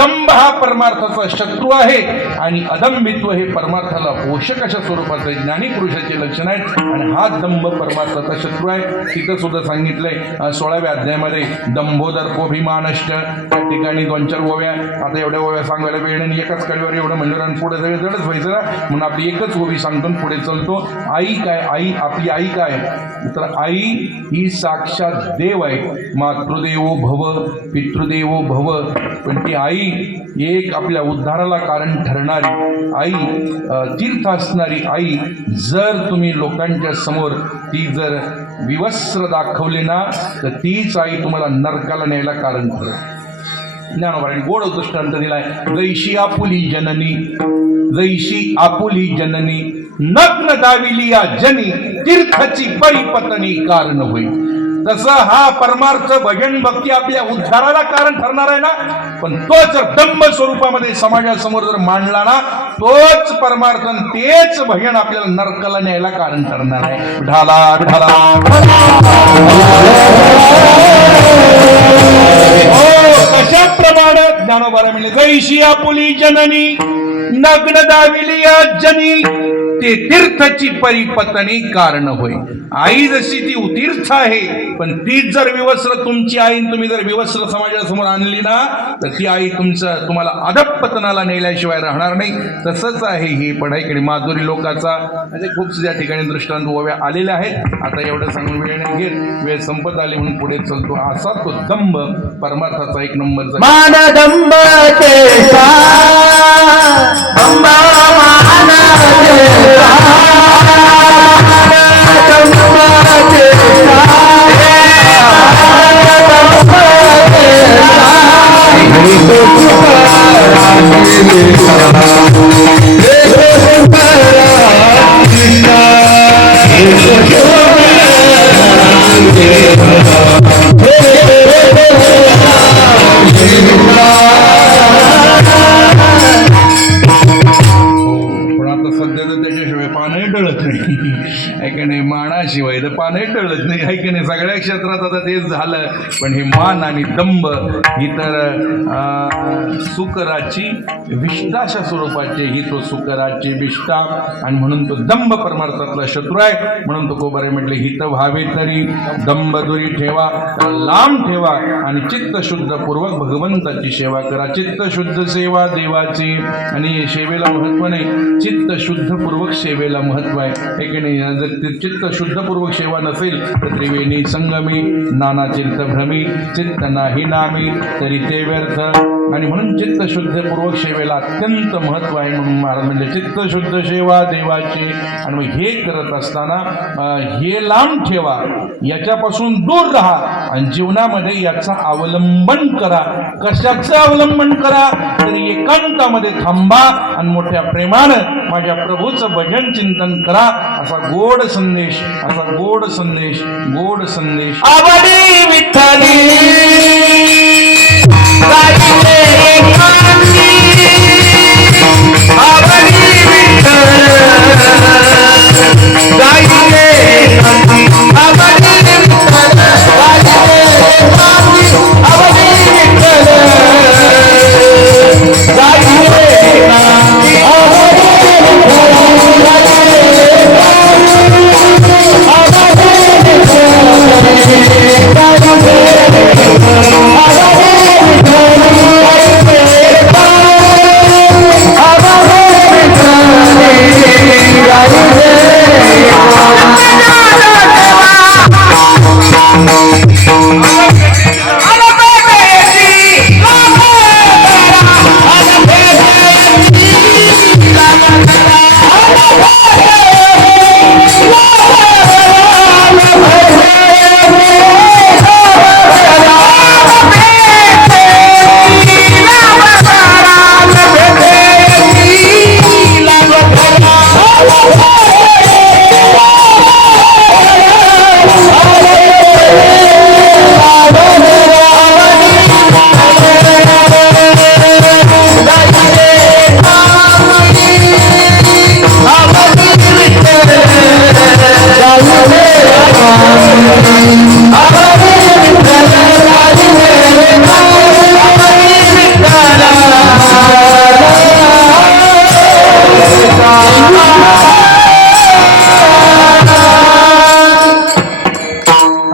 दंभ हा परमार्थाचा शत्रू आहे आणि अदंभित्व हे परमार्थाला पोषक अशा स्वरूपाचे ज्ञानी पुरुषाचे लक्षण आहेत आणि हा दंभ परमार्थाचा शत्रू आहे. तिथं सुद्धा सांगितलंय 16व्या अध्यायामध्ये दंभोदर्पोभिमानष्ट. त्या ठिकाणी 2-4 ओव्या, आता एवढ्या ओव्या सांगायला वेळ नाही, एकाच कडीवर एवढं म्हणलं आणि पुढे सगळं जडच व्हायचं ना, म्हणून आपली एकच ओवी सांगतो पुढे चलतो. आई काय, आई आपली आई काय, तर आई ही साक्षात देव आहे. मातृदेवो भव पितृदेवो भव. पण ती आई एक आपल्या उद्धाराला कारण ठरणारी आई, तीर्थ असणारी आई, जर तुम्ही लोकांच्या समोर ती जर विवस्त्र दाखवली ना तर तीच आई तुम्हाला नरकाला न्यायला कारण ठरेल. ज्ञानोबारांनी गोड दृष्टांत दिलाय. जैशी आपुली जननी, जैशी आपुली जननी नग्न दाविली या जनी तीर्थाची परिपतनी कारण होईल. तसं हा परमार्थ भजन भक्ती आपल्या उद्धाराला कारण ठरणार आहे ना, पण तो जर दंभ स्वरूपामध्ये समाजासमोर जर मांडला ना, तोच परमार्थ तेच भजन आपल्याला नरकाला न्यायला कारण ठरणार आहे. ढाला ढाला कशाप्रमाणे ज्ञानोबारा म्हणले. जैशी आपुली जननी नग्न दाविली या जनी ते तीर्थाची परिपतनी कारण होय. आई जशी ती तीर्थ आहे, पण तीच जर विवस्त्र तुमची आई तुम्ही जर विवस्त्र समाजासमोर आणली ना तर ती आई तुम्हाला अधपतनाला नेल्याशिवाय राहणार नाही. तसंच आहे ही पढाईकडे माधुरी लोकाचा म्हणजे खूप त्या ठिकाणी दृष्टांत ओव्या आलेल्या आहेत. आता एवढं सांगून वेळ नाही घेत, वेळ संपत आली म्हणून पुढे चलतो. असा तो दंभ परमार्थाचा 1 नंबरचा. मान दंभ तेसा अंबा मान तेसा दंभ तेसा मानाशिवाय तर पानही टळत नाही. आहे की नाही, सगळ्या क्षेत्रात आता तेच झालं. पण हे मान आणि दंभ ही तर सुकराची विष्टाशा स्वरूपाचे, ही तो सुकराची विष्टा आणि म्हणून तो दंभ परमार्थातला शत्रू आहे. म्हणून तो कोबारे म्हटले हित व्हावे तरी दंभ दुरी ठेवा, लांब ठेवा आणि चित्त शुद्ध पूर्वक भगवंताची सेवा करा. चित्त शुद्ध सेवा देवाची आणि सेवेला महत्व नाही, चित्त शुद्ध पूर्वक सेवेला महत्व आहे. हे की नाही, जर चित्त शुद्धपूर्वक सेवा नसेल तर त्रिवेणी संगमी नाना चित्त भ्रमी चित्त नाही नामी तरी ते व्यर्थ. आणि म्हणून चित्त शुद्धपूर्वक सेवेला अत्यंत महत्व आहे. म्हणून महाराज म्हणजे चित्त शुद्ध सेवा देवाची. आणि मग हे करत असताना हे लांब ठेवा, याच्यापासून दूर राहा आणि जीवनामध्ये याचा अवलंबन करा. कशाचं अवलंबन करा, तर एकांतामध्ये थांबा आणि मोठ्या प्रेमानं माझ्या प्रभूचं भजन चिंतन करा. असा गोड संदेश, असा गोड संदेश, गोड संदेश. आवडी विठ्ठली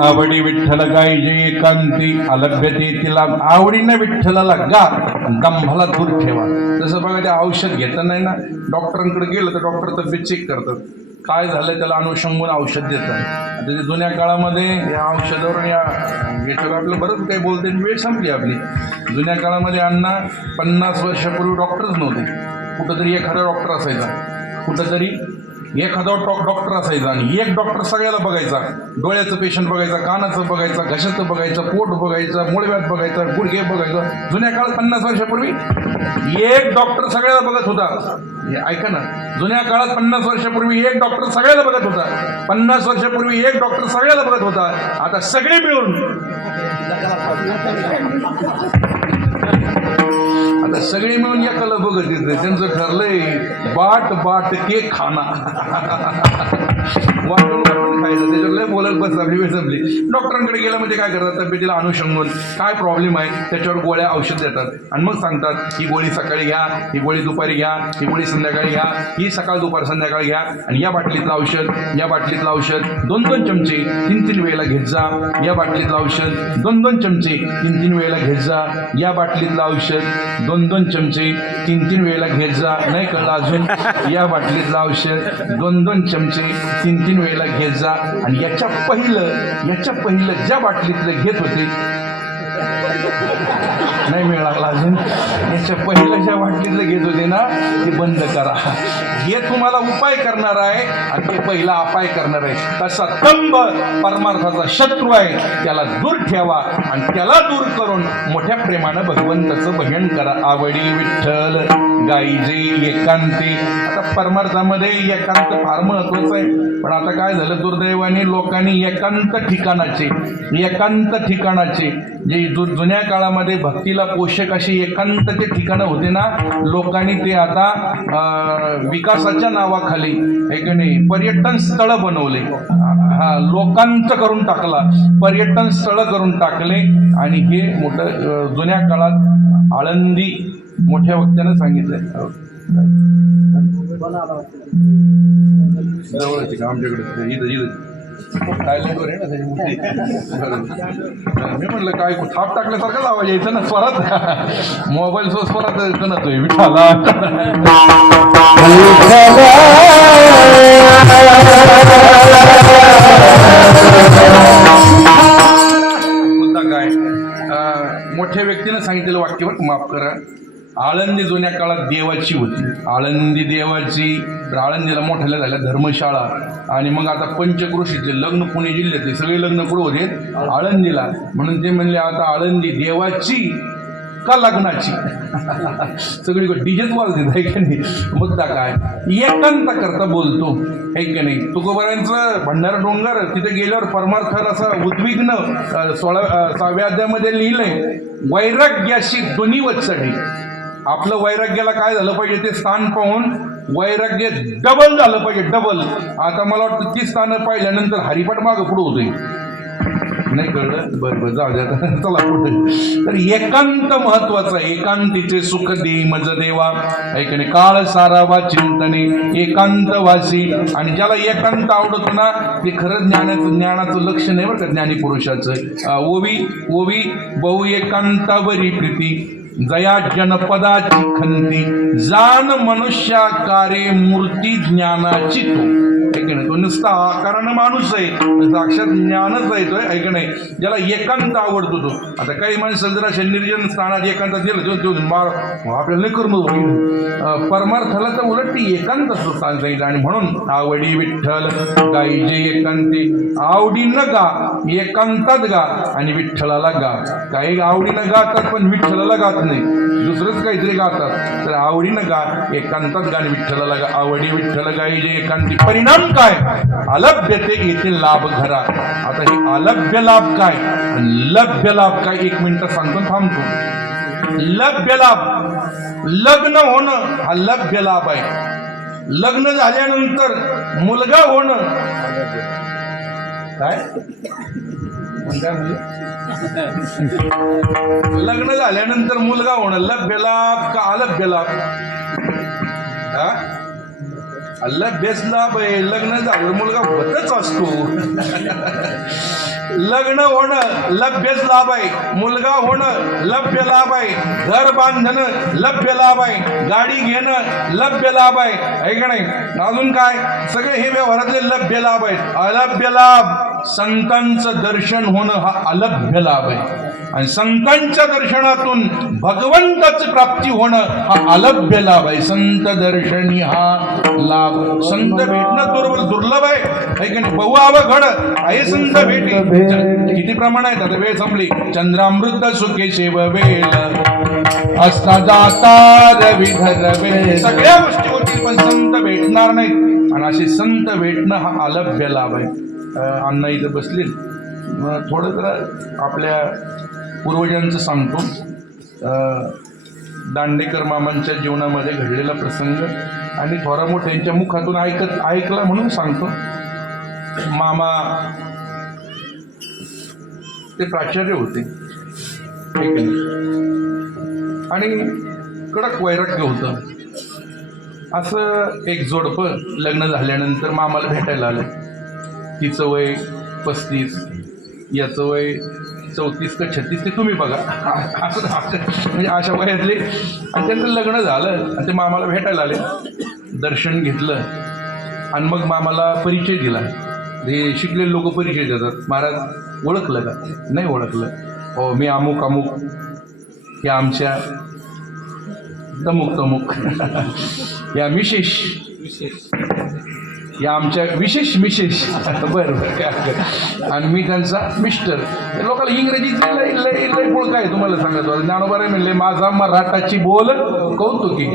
आवडी विठ्ठल गायजे एकांती अलभ्यते तिला आवडीनं विठ्ठलाला गा दंभाला दूर ठेवा. जसं बघा ते औषध घेतं नाही ना, डॉक्टरांकडे गेलं तर डॉक्टर तब्येत चेक करतात, काय झालं त्याला अनुषंगून औषध देतात. आता ते जुन्या काळामध्ये या औषधावर याच्यावर आपलं बरंच काही बोलते, वेळ संपली आपली. जुन्या काळामध्ये अण्णा 50 वर्षापूर्वी डॉक्टरच नव्हते. कुठंतरी एखादा डॉक्टर असायचा, कुठंतरी एखादा डॉक्टर असायचा आणि एक डॉक्टर सगळ्याला बघायचा. डोळ्याचं पेशंट बघायचा, कानाचं बघायचा, घशाचं बघायचं, पोट बघायचं, मूळव्याध बघायचं, गुडघे बघायचं. जुन्या काळात 50 वर्षापूर्वी एक डॉक्टर सगळ्याला बघत होता. ऐका ना, जुन्या काळात 50 वर्षापूर्वी एक डॉक्टर सगळ्याला बघत होता. 50 वर्षापूर्वी एक डॉक्टर सगळ्याला बघत होता. आता सगळे मिळून सगळे मिळून एकाला बघत येते. त्यांचं ठरलंय बाट बाट के खाना वाटून वाटून खायचं. त्याच्यावर लय बोलायला बस आपली वेळ संपली. डॉक्टरांकडे गेला म्हणजे काय करतात, तब्येतीला अनुषंगून काय प्रॉब्लेम आहे त्याच्यावर गोळ्या औषध देतात आणि मग सांगतात ही गोळी सकाळी घ्या, ही गोळी दुपारी घ्या, ही गोळी संध्याकाळी घ्या, ही सकाळ दुपार संध्याकाळी घ्या आणि या बाटलीतलं औषध, या बाटलीतलं औषध 2-2 चमचे 3-3 वेळेला घेत जा. या बाटलीतलं औषध 2-2 चमचे 3-3 वेळेला घेत जा. या बाटलीतलं औषध 2-2 चमचे 3-3 वेळेला घेत जा. नाही कळलं अजून? या बाटलीतलं औषध 2-2 चमचे 3-3 वेळेला घेत जा. आणि याच्या पहिलं ज्या बाटलीतलं घेत होते, नाही मिळाला अजून, याच्या पहिलं ज्या बाटलीतलं घेत होते ना ते बंद करा. हे तुम्हाला उपाय करणार आहे आणि ते पहिला अपाय करणार आहे. तसा तंब परमार्थाचा शत्रू आहे, त्याला दूर ठेवा आणि त्याला दूर करून मोठ्या प्रेमानं भगवंताचं भजन करा. आवडी विठ्ठल गायजे एकांती. आता परमार्थामध्ये एकांत फार महत्वाचं आहे, पण आता काय झालं दुर्दैवाने लोकांनी एकांत ठिकाणाचे जे जुन्या काळामध्ये भक्तीला पोषक अशी एकांतचे ठिकाणं होते ना, लोकांनी ते आता विकासाच्या नावाखाली एक नाही पर्यटन स्थळ बनवले. लोकांचं करून टाकला, पर्यटन स्थळ करून टाकले. आणि हे मोठं जुन्या काळात आळंदी मोठ्या वक्त्यानं सांगितलंय. जवळच का आमच्याकडे इथं थायलंडवर आहे ना. मी म्हटलं काय थाप टाकल्यासारखाच आवाज यायचा ना स्वरात, मोबाईल स्वरात येतं ना तो विठाला. मुद्दा काय, मोठ्या व्यक्तीनं सांगितलेलं वाक्यावर माफ करा. आळंदी जुन्या काळात देवाची होती. आळंदी देवाची, तर आळंदीला मोठ्याला झाल्या धर्मशाळा. आणि मग आता पंचक्रोशीतले लग्न पुणे जिल्ह्यातले सगळे लग्न कुठं होते आळंदीला. म्हणून ते म्हणले आता आळंदी देवाची का लग्नाची. सगळी डीजेच वाजते आहे की नाही. मुद्दा काय, एकांत करता बोलतो आहे की नाही. तुकोबारांचं भंडारा डोंगर तिथे गेल्यावर परमार्थाला असं उद्विग्न 16व्या अध्यायामध्ये लिहिलंय, वैराग्याशी दोन्ही वत्सडी. आपलं वैराग्याला काय झालं पाहिजे ते स्थान पाहून वैराग्य डबल झालं पाहिजे, डबल. आता मला वाटतं ती स्थानं पाहिल्यानंतर हरिपाठ मागं पुढं होतोय. नाही कळलं? बरं जाऊ द्या चला पुढे. तर एकांत महत्वाचं आहे. एकांतीचे सुख देई मज देवा ऐकणे काळ सारावा चिंतने एकांतवासी. आणि ज्याला एकांत आवडतो ना ते खरंच ज्ञानाचं लक्ष नाही बरं का ज्ञानी पुरुषाचं. ओवी बहु एकांतावरी प्रीती जया जनपदाची खंती जाण मनुष्याकारे मूर्ती ज्ञानाची तो ऐक नाही. तो नुसता आकारानं माणूस आहे, साक्षात ज्ञानच आहे तो ऐक नाही. ज्याला एकांत आवडतो तो. आता काही माणसं जरा निर्जन स्थानात एकांतात गेलं आपल्याला नाही करून होईल. परमार्थाला तर उलट ती एकांत स्थान जाईल. आणि म्हणून आवडी विठ्ठल गायजे एकांती. आवडीनं गा, एकांतात गा आणि विठ्ठलाला गा. काही आवडीनं गातात पण विठ्ठलाला गात नाही, दुसरंच काहीतरी गातात. तर आवडीनं गा, एकांतात गा आणि विठ्ठलाला गा. आवडी विठ्ठल गायजे एकांती. परिणाम काय, अलभ्यते येथे लाभ घरा. आता हे अलभ्य लाभ काय, लभ्य लाभ काय, 1 मिनिट सांगतो थांबतो. लभ्य लाभ, लग्न होणं हा लभ्य लाभ आहे. लग्न झाल्यानंतर मुलगा होणं काय मग काय म्हणजे लग्न झाल्यानंतर मुलगा होणं लभ्य लाभ का अलभ्य लाभ? हा लभ्यच लाभ आहे. लग्न झालं मुलगा होतच असतो. लग्न होणं लभ्यच लाभ आहे, मुलगा होणं लभ्य लाभ आहे, घर बांधणं लभ्य लाभ आहे, गाडी घेणं लभ्य लाभ आहे का नाही? अजून काय? सगळे हे व्यवहारातले लभ्य लाभ आहेत. अलभ्य लाभ संतांचं दर्शन होणं हा अलभ्य लाभ आहे, आणि संतांच्या दर्शनातून भगवंताची प्राप्ती होणं हा अलभ्य लाभ आहे. संत दर्शनी हा लाभ. संत भेटणं दुर्लभ आहे की नाही? बहु घड आहे संत भेटी. किती प्रमाण आहेत? आता वेळ संपली. चंद्रामृत सुखे शिव वेल असता जाता रविधर वेल. सगळ्या गोष्टी होतील पण संत भेटणार नाहीत, आणि असे संत भेटणं हा अलभ्य लाभ आहे. अण्णा इथं बसले. थोडं जरा आपल्या पूर्वजांचं सांगतो. दांडेकर मामांच्या जीवनामध्ये घडलेला प्रसंग आणि थोरा मोठ्यांच्या मुखातून ऐकला म्हणून सांगतो. मामा ते प्राचार्य होते आणि कडक वैराग्य होतं. असं एक जोडपं लग्न झाल्यानंतर मामाला भेटायला आलं. तिचं वय 35, याचं वय 34 का 36 ते तुम्ही बघा. असं म्हणजे अशा वयातले, आणि त्यांचं लग्न झालं आणि ते मामाला भेटायला आले. दर्शन घेतलं आणि मग मामाला परिचय दिला. हे शिकलेले लोक परिचय देतात. महाराज ओळखलं का? नाही ओळखलं. हो मी अमुक अमुक, या आमच्या तमुक या विशेष या आमच्या विशेष बरं आणि मी त्यांचा मिस्टर. लोकांना इंग्रजीत लय बोलका आहे. तुम्हाला सांगतो ज्ञानोबा म्हणले माझा मराठाची बोल कौतुकी.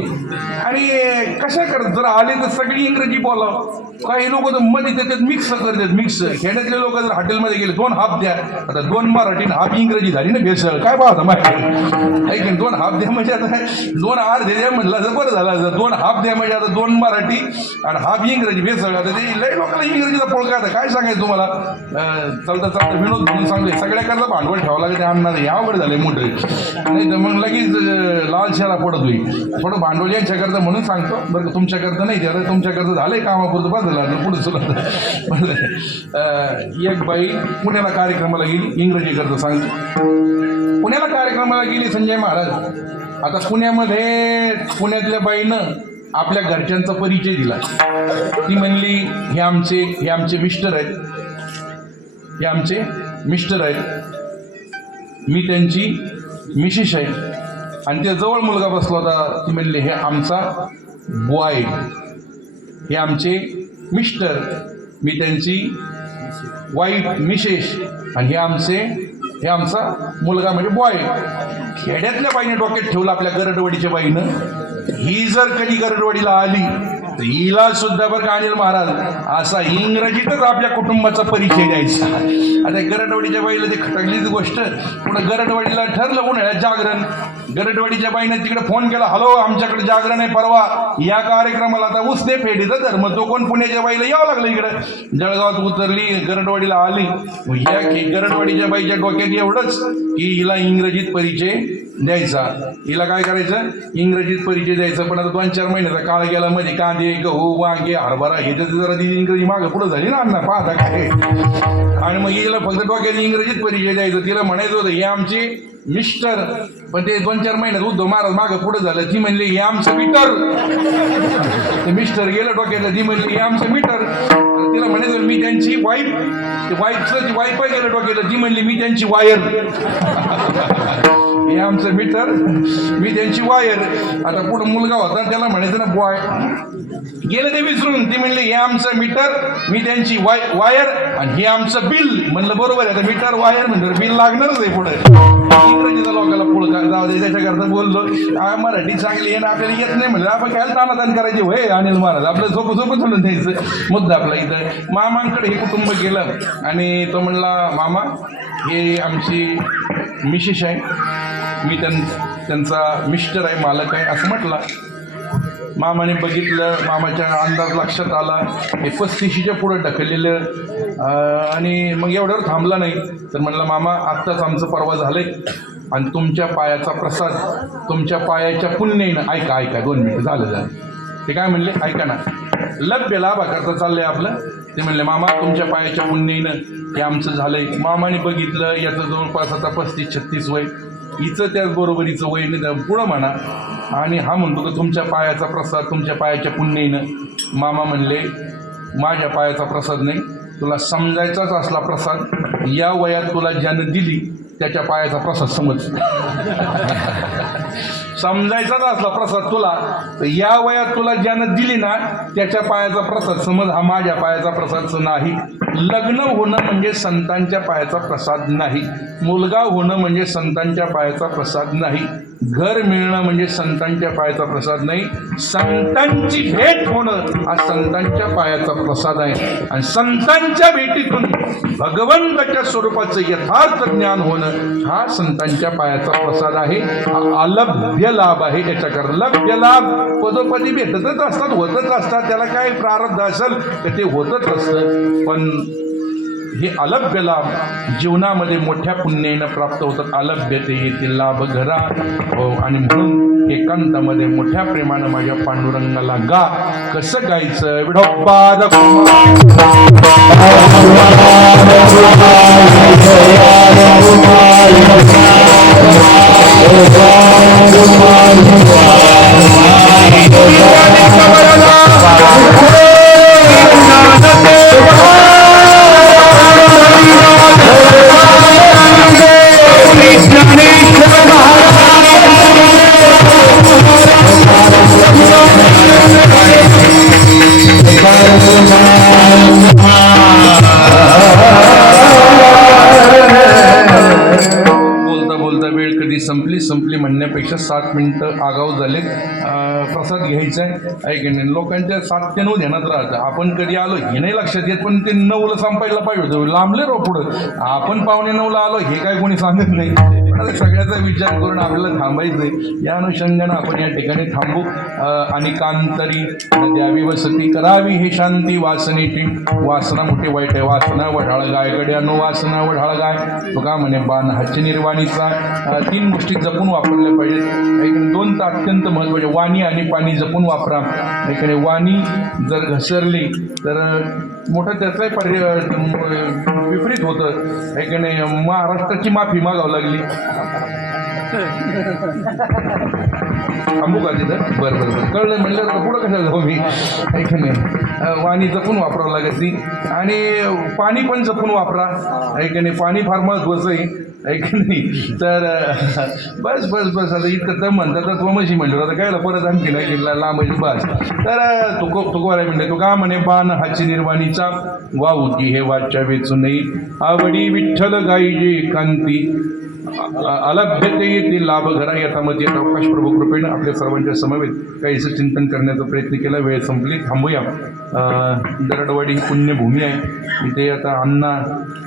आणि कशा करत जर आले तर सगळी इंग्रजी बोलावं. काही लोक तर मध्ये त्याच्यात मिक्स करतात. मिक्स खेड्यातले लोक जर हॉटेलमध्ये गेले 2 हाफ द्या, आता 2 मराठी हाफ इंग्रजी झाली ना भेसळ. काय पाहता माहिती 2 हाफ द्या म्हणजे आता 2 अर्धे द्या म्हणलं तर बरं झालं. 2 हाफ द्या म्हणजे आता 2 मराठी आणि हाफ इंग्रजी भेसळ. आता ते लय लोकांना इंग्रजीचा पोळका आता काय सांगायचं तुम्हाला. चालता विनोद म्हणून सांगले सगळ्याकरता भांडवल ठेवावं लागेल. ते आणणार हे अवघड झाले मोठे, नाही तर मग लगेच लाल शेरा पडत होईल. थोडं भांडवल यांच्याकरता म्हणून सांगतो बरं का. तुमच्याकरता नाही त्याला, तुमच्याकरता झालंय कामापुरतं बदला पुढे सुद्धा. एक बाई पुण्याला कार्यक्रमाला गेली. इंग्रजी करता सांगतो. पुण्याला कार्यक्रमाला गेली संजय महाराज. आता पुण्यातल्या बाईनं आपल्या घरच्यांचा परिचय दिला. ती म्हणली हे आमचे मिस्टर आहेत, हे आमचे मिस्टर आहेत, मी त्यांची मिसेस आहे. आणि त्या जवळ मुलगा बसला होता. ती म्हणली हे आमचा बॉय, हे आमचे मिस्टर, मी त्यांची वाईफ मिसेस, आणि हे आमचा मुलगा म्हणजे बॉय. खेड्यातल्या बाईने डोक्यात ठेवलं आपल्या गरडवाडीच्या बाईनं. ही जर कधी गरडवाडीला आली तर हिला सुद्धा बरं का अनिल महाराज असा इंग्रजीतच आपल्या कुटुंबाचा परिचय द्यायचा. आता गरडवाडीच्या बाईला ते खटकलीच गोष्ट. पुढे गरडवाडीला ठरलं उन्हाळ्यात जागरण. गरडवाडीच्या बाईनं तिकडे फोन केला, हॅलो आमच्याकडे जागरण आहे परवा या कार्यक्रमाला. आता उसने फेडीचा धर्म तो कोण पुण्याच्या बाईला यावं लागलं इकडं. जळगावात उतरली, गरडवाडीला आली. या गरडवाडीच्या बाईच्या डोक्यात एवढंच की हिला इंग्रजीत परिचय द्यायचा. हिला काय करायचं? इंग्रजीत परिचय द्यायचा. पण आता 2-4 महिन्याचा काळ गेला. मध्ये कांदे गहू वांगे हरभरा हे तर जरा ती इंग्रजी मागं पुढं झाली ना अण्णा पाहता काय. आणि मग हिला फक्त डोक्यात इंग्रजीत परिचय द्यायचा. तिला म्हणायचं होतं हे आमचे मिस्टर, पण ते 2-4 महिन्यात उद्धव महाराज मागं पुढं झालं. ती म्हणली हे आमचं मीटर. ते मिस्टर गेलं डोक्यात. ती म्हणली हे आमचं मीटर. तिला म्हणायचं मी त्यांची वाईफ. ते वाईफचं वाईफ गेलं डोक्यात. ती म्हणली मी त्यांची वायर. हे आमचं मीटर, मी त्यांची वायर. आता पुढं मुलगा होता त्याला म्हणायचं ना बॉय. गेलं ते विसरून. ती म्हणली हे आमचं मीटर, मी त्यांची वायर, आणि हे आमचं बिल. म्हणलं बरोबर आहे. आता मीटर वायर म्हणलं बिल लागणारच आहे पुढे. इंग्रजीचा लोकांना पुढं जाऊ दे त्याच्याकरता बोललो. मराठी चांगली आहे ना आपल्याला येत नाही म्हणलं आपण काय तानातान करायची होय अनिल महाराज. आपलं झोपं सोडून द्यायचं मुद्दा आपला. इथं मामांकडे हे कुटुंब गेलं आणि तो म्हणला मामा हे आमची मिसेस आहे, मी त्यांचा मिस्टर आहे, मालक आहे असं म्हटला. मामाने बघितलं, मामाच्या अंदाज लक्षात आला हे 35च्या पुढे ढकललेलं आणि मग एवढ्यावर थांबला नाही. तर म्हणलं मामा आत्ताच आमचं परवा झालंय आणि तुमच्या पायाचा प्रसाद, तुमच्या पायाच्या पुण्याईनं ऐका ऐका 2 मिनिटं झालं. ते काय म्हणले ऐका ना, लभ्य लाभा करता चाललंय आपलं. ते म्हणले मामा तुमच्या पायाच्या पुण्याईनं हे आमचं झालंय. मामाने बघितलं याचं जवळपास आता 35-36 वय, हिचं त्याच बरोबरीचं वय पुढं म्हणा. आणि हा म्हणतो की तुमच्या पायाचा प्रसाद, तुमच्या पायाच्या पुण्याईनं. मामा म्हणले माझ्या पायाचा प्रसाद नाही, तुला समजायचाच असला प्रसाद या वयात तुला ज्यानं दिली त्याच्या पायाचा प्रसाद समज. समजायचाच असला प्रसाद तुला तर या वयात तुला ज्यानं दिली ना त्याच्या पायाचा प्रसाद समज, हा माझ्या पायाचा प्रसाद नाही. लग्न होणं म्हणजे संतांच्या पायाचा प्रसाद नाही. मुलगा होणं म्हणजे संतांच्या पायाचा प्रसाद नाही. घर मिळणं म्हणजे संतांच्या पायाचा प्रसाद नाही. संतांची भेट होणं हा संतांच्या पायाचा प्रसाद आहे. आणि संतांच्या भेटीतून भगवंताच्या स्वरूपाचं यथार्थ ज्ञान होणं हा संतांच्या पायाचा प्रसाद आहे. हा अलभ्य लाभ आहे. याच्याकरता लभ्य लाभ पदोपदी भेटतच असतात, होतच असतात. त्याला काय प्रारब्ध असेल तर ते होतच असतं. पण हे अलभ्य लाभ जीवनामध्ये मोठ्या पुण्यानं प्राप्त होतात. अलभ्यते येतील लाभ घरा हो. आणि म्हणून एकांतामध्ये मोठ्या प्रेमानं माझ्या पांडुरंगाला गा. कसं गायचं विठोबाद संपली म्हणण्यापेक्षा 7 मिनिटं आगाऊ झाले. प्रसाद घ्यायचा आहे की नाही. लोकांच्या 7 ते 9 ध्यानात राहतं. आपण कधी आलो हे नाही लक्षात येत, पण ते 9ला संपायला पाहिजे होतं. लांबले रो पुढं आपण 8:45ला आलो हे काय कोणी सांगत नाही. आता सगळ्याचा विचार करून आपल्याला थांबायचं आहे. या अनुषंगानं आपण या ठिकाणी थांबू. आणि कांतरी द्यावी वसती करावी हे शांती वासनेची. वासना मोठी वाईट आहे. वासना वढाळ गाय गड्यानो वासना वढाळ गाय. तो का म्हणे बाण हास्य निर्वाणीचा. 3 गोष्टी जपून वापरल्या पाहिजेत. 2 तर अत्यंत महत्त्वाचे. वाणी आणि पाणी जपून वापरा. एखादी वाणी जर घसरली तर मोठं त्याचाही पर्याय विपरीत होतं. एखादी महाराष्ट्राची माफी मागावं लागली. थांबू का तिथं? बरं कळलं म्हणलं तर पुढं कशाला जाऊ मी. ऐक नाही, वाणी जपून वापरावं लागत ती. आणि पाणी पण जपून वापरा. ऐक नाही, पाणी फार महत्त्वाचं आहे. ऐक नाही तर बस आता इतकं तर म्हणतात तर त्वमशी म्हणलं आता काय परत आणखी नाही केला लांबायची बस. तर तुकोबाराय म्हणले तो का म्हणे बाण हाची निर्वाणीचा वाऊती हे वाच्या वेचू नये. आवडी विठ्ठल गायी कांती अलभ्यते येतील लाभ घरा. यथामती अवकाश प्रभू कृपेनं आपल्या सर्वांच्या समवेत काहीसं चिंतन करण्याचा प्रयत्न केला. वेळ संपली, थांबूया. दरडवाडी ही पुण्यभूमी आहे. इथे आता अण्णा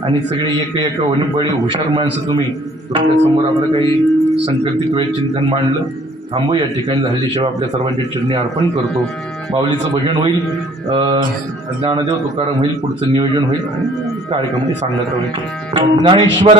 आणि सगळे एक होणी बळी हुशार माणसं तुम्ही तुमच्यासमोर आपलं काही संकल्पित वेळ चिंतन मांडलं. थांबू या ठिकाणी. झालेली सेवा आपल्या सर्वांच्या चरणी अर्पण करतो. माऊलीचं भजन होईल, ज्ञानदेव तुकाराम होईल, पुढचं नियोजन होईल आणि कार्यक्रम सांगण्यात होईल. ज्ञानेश्वर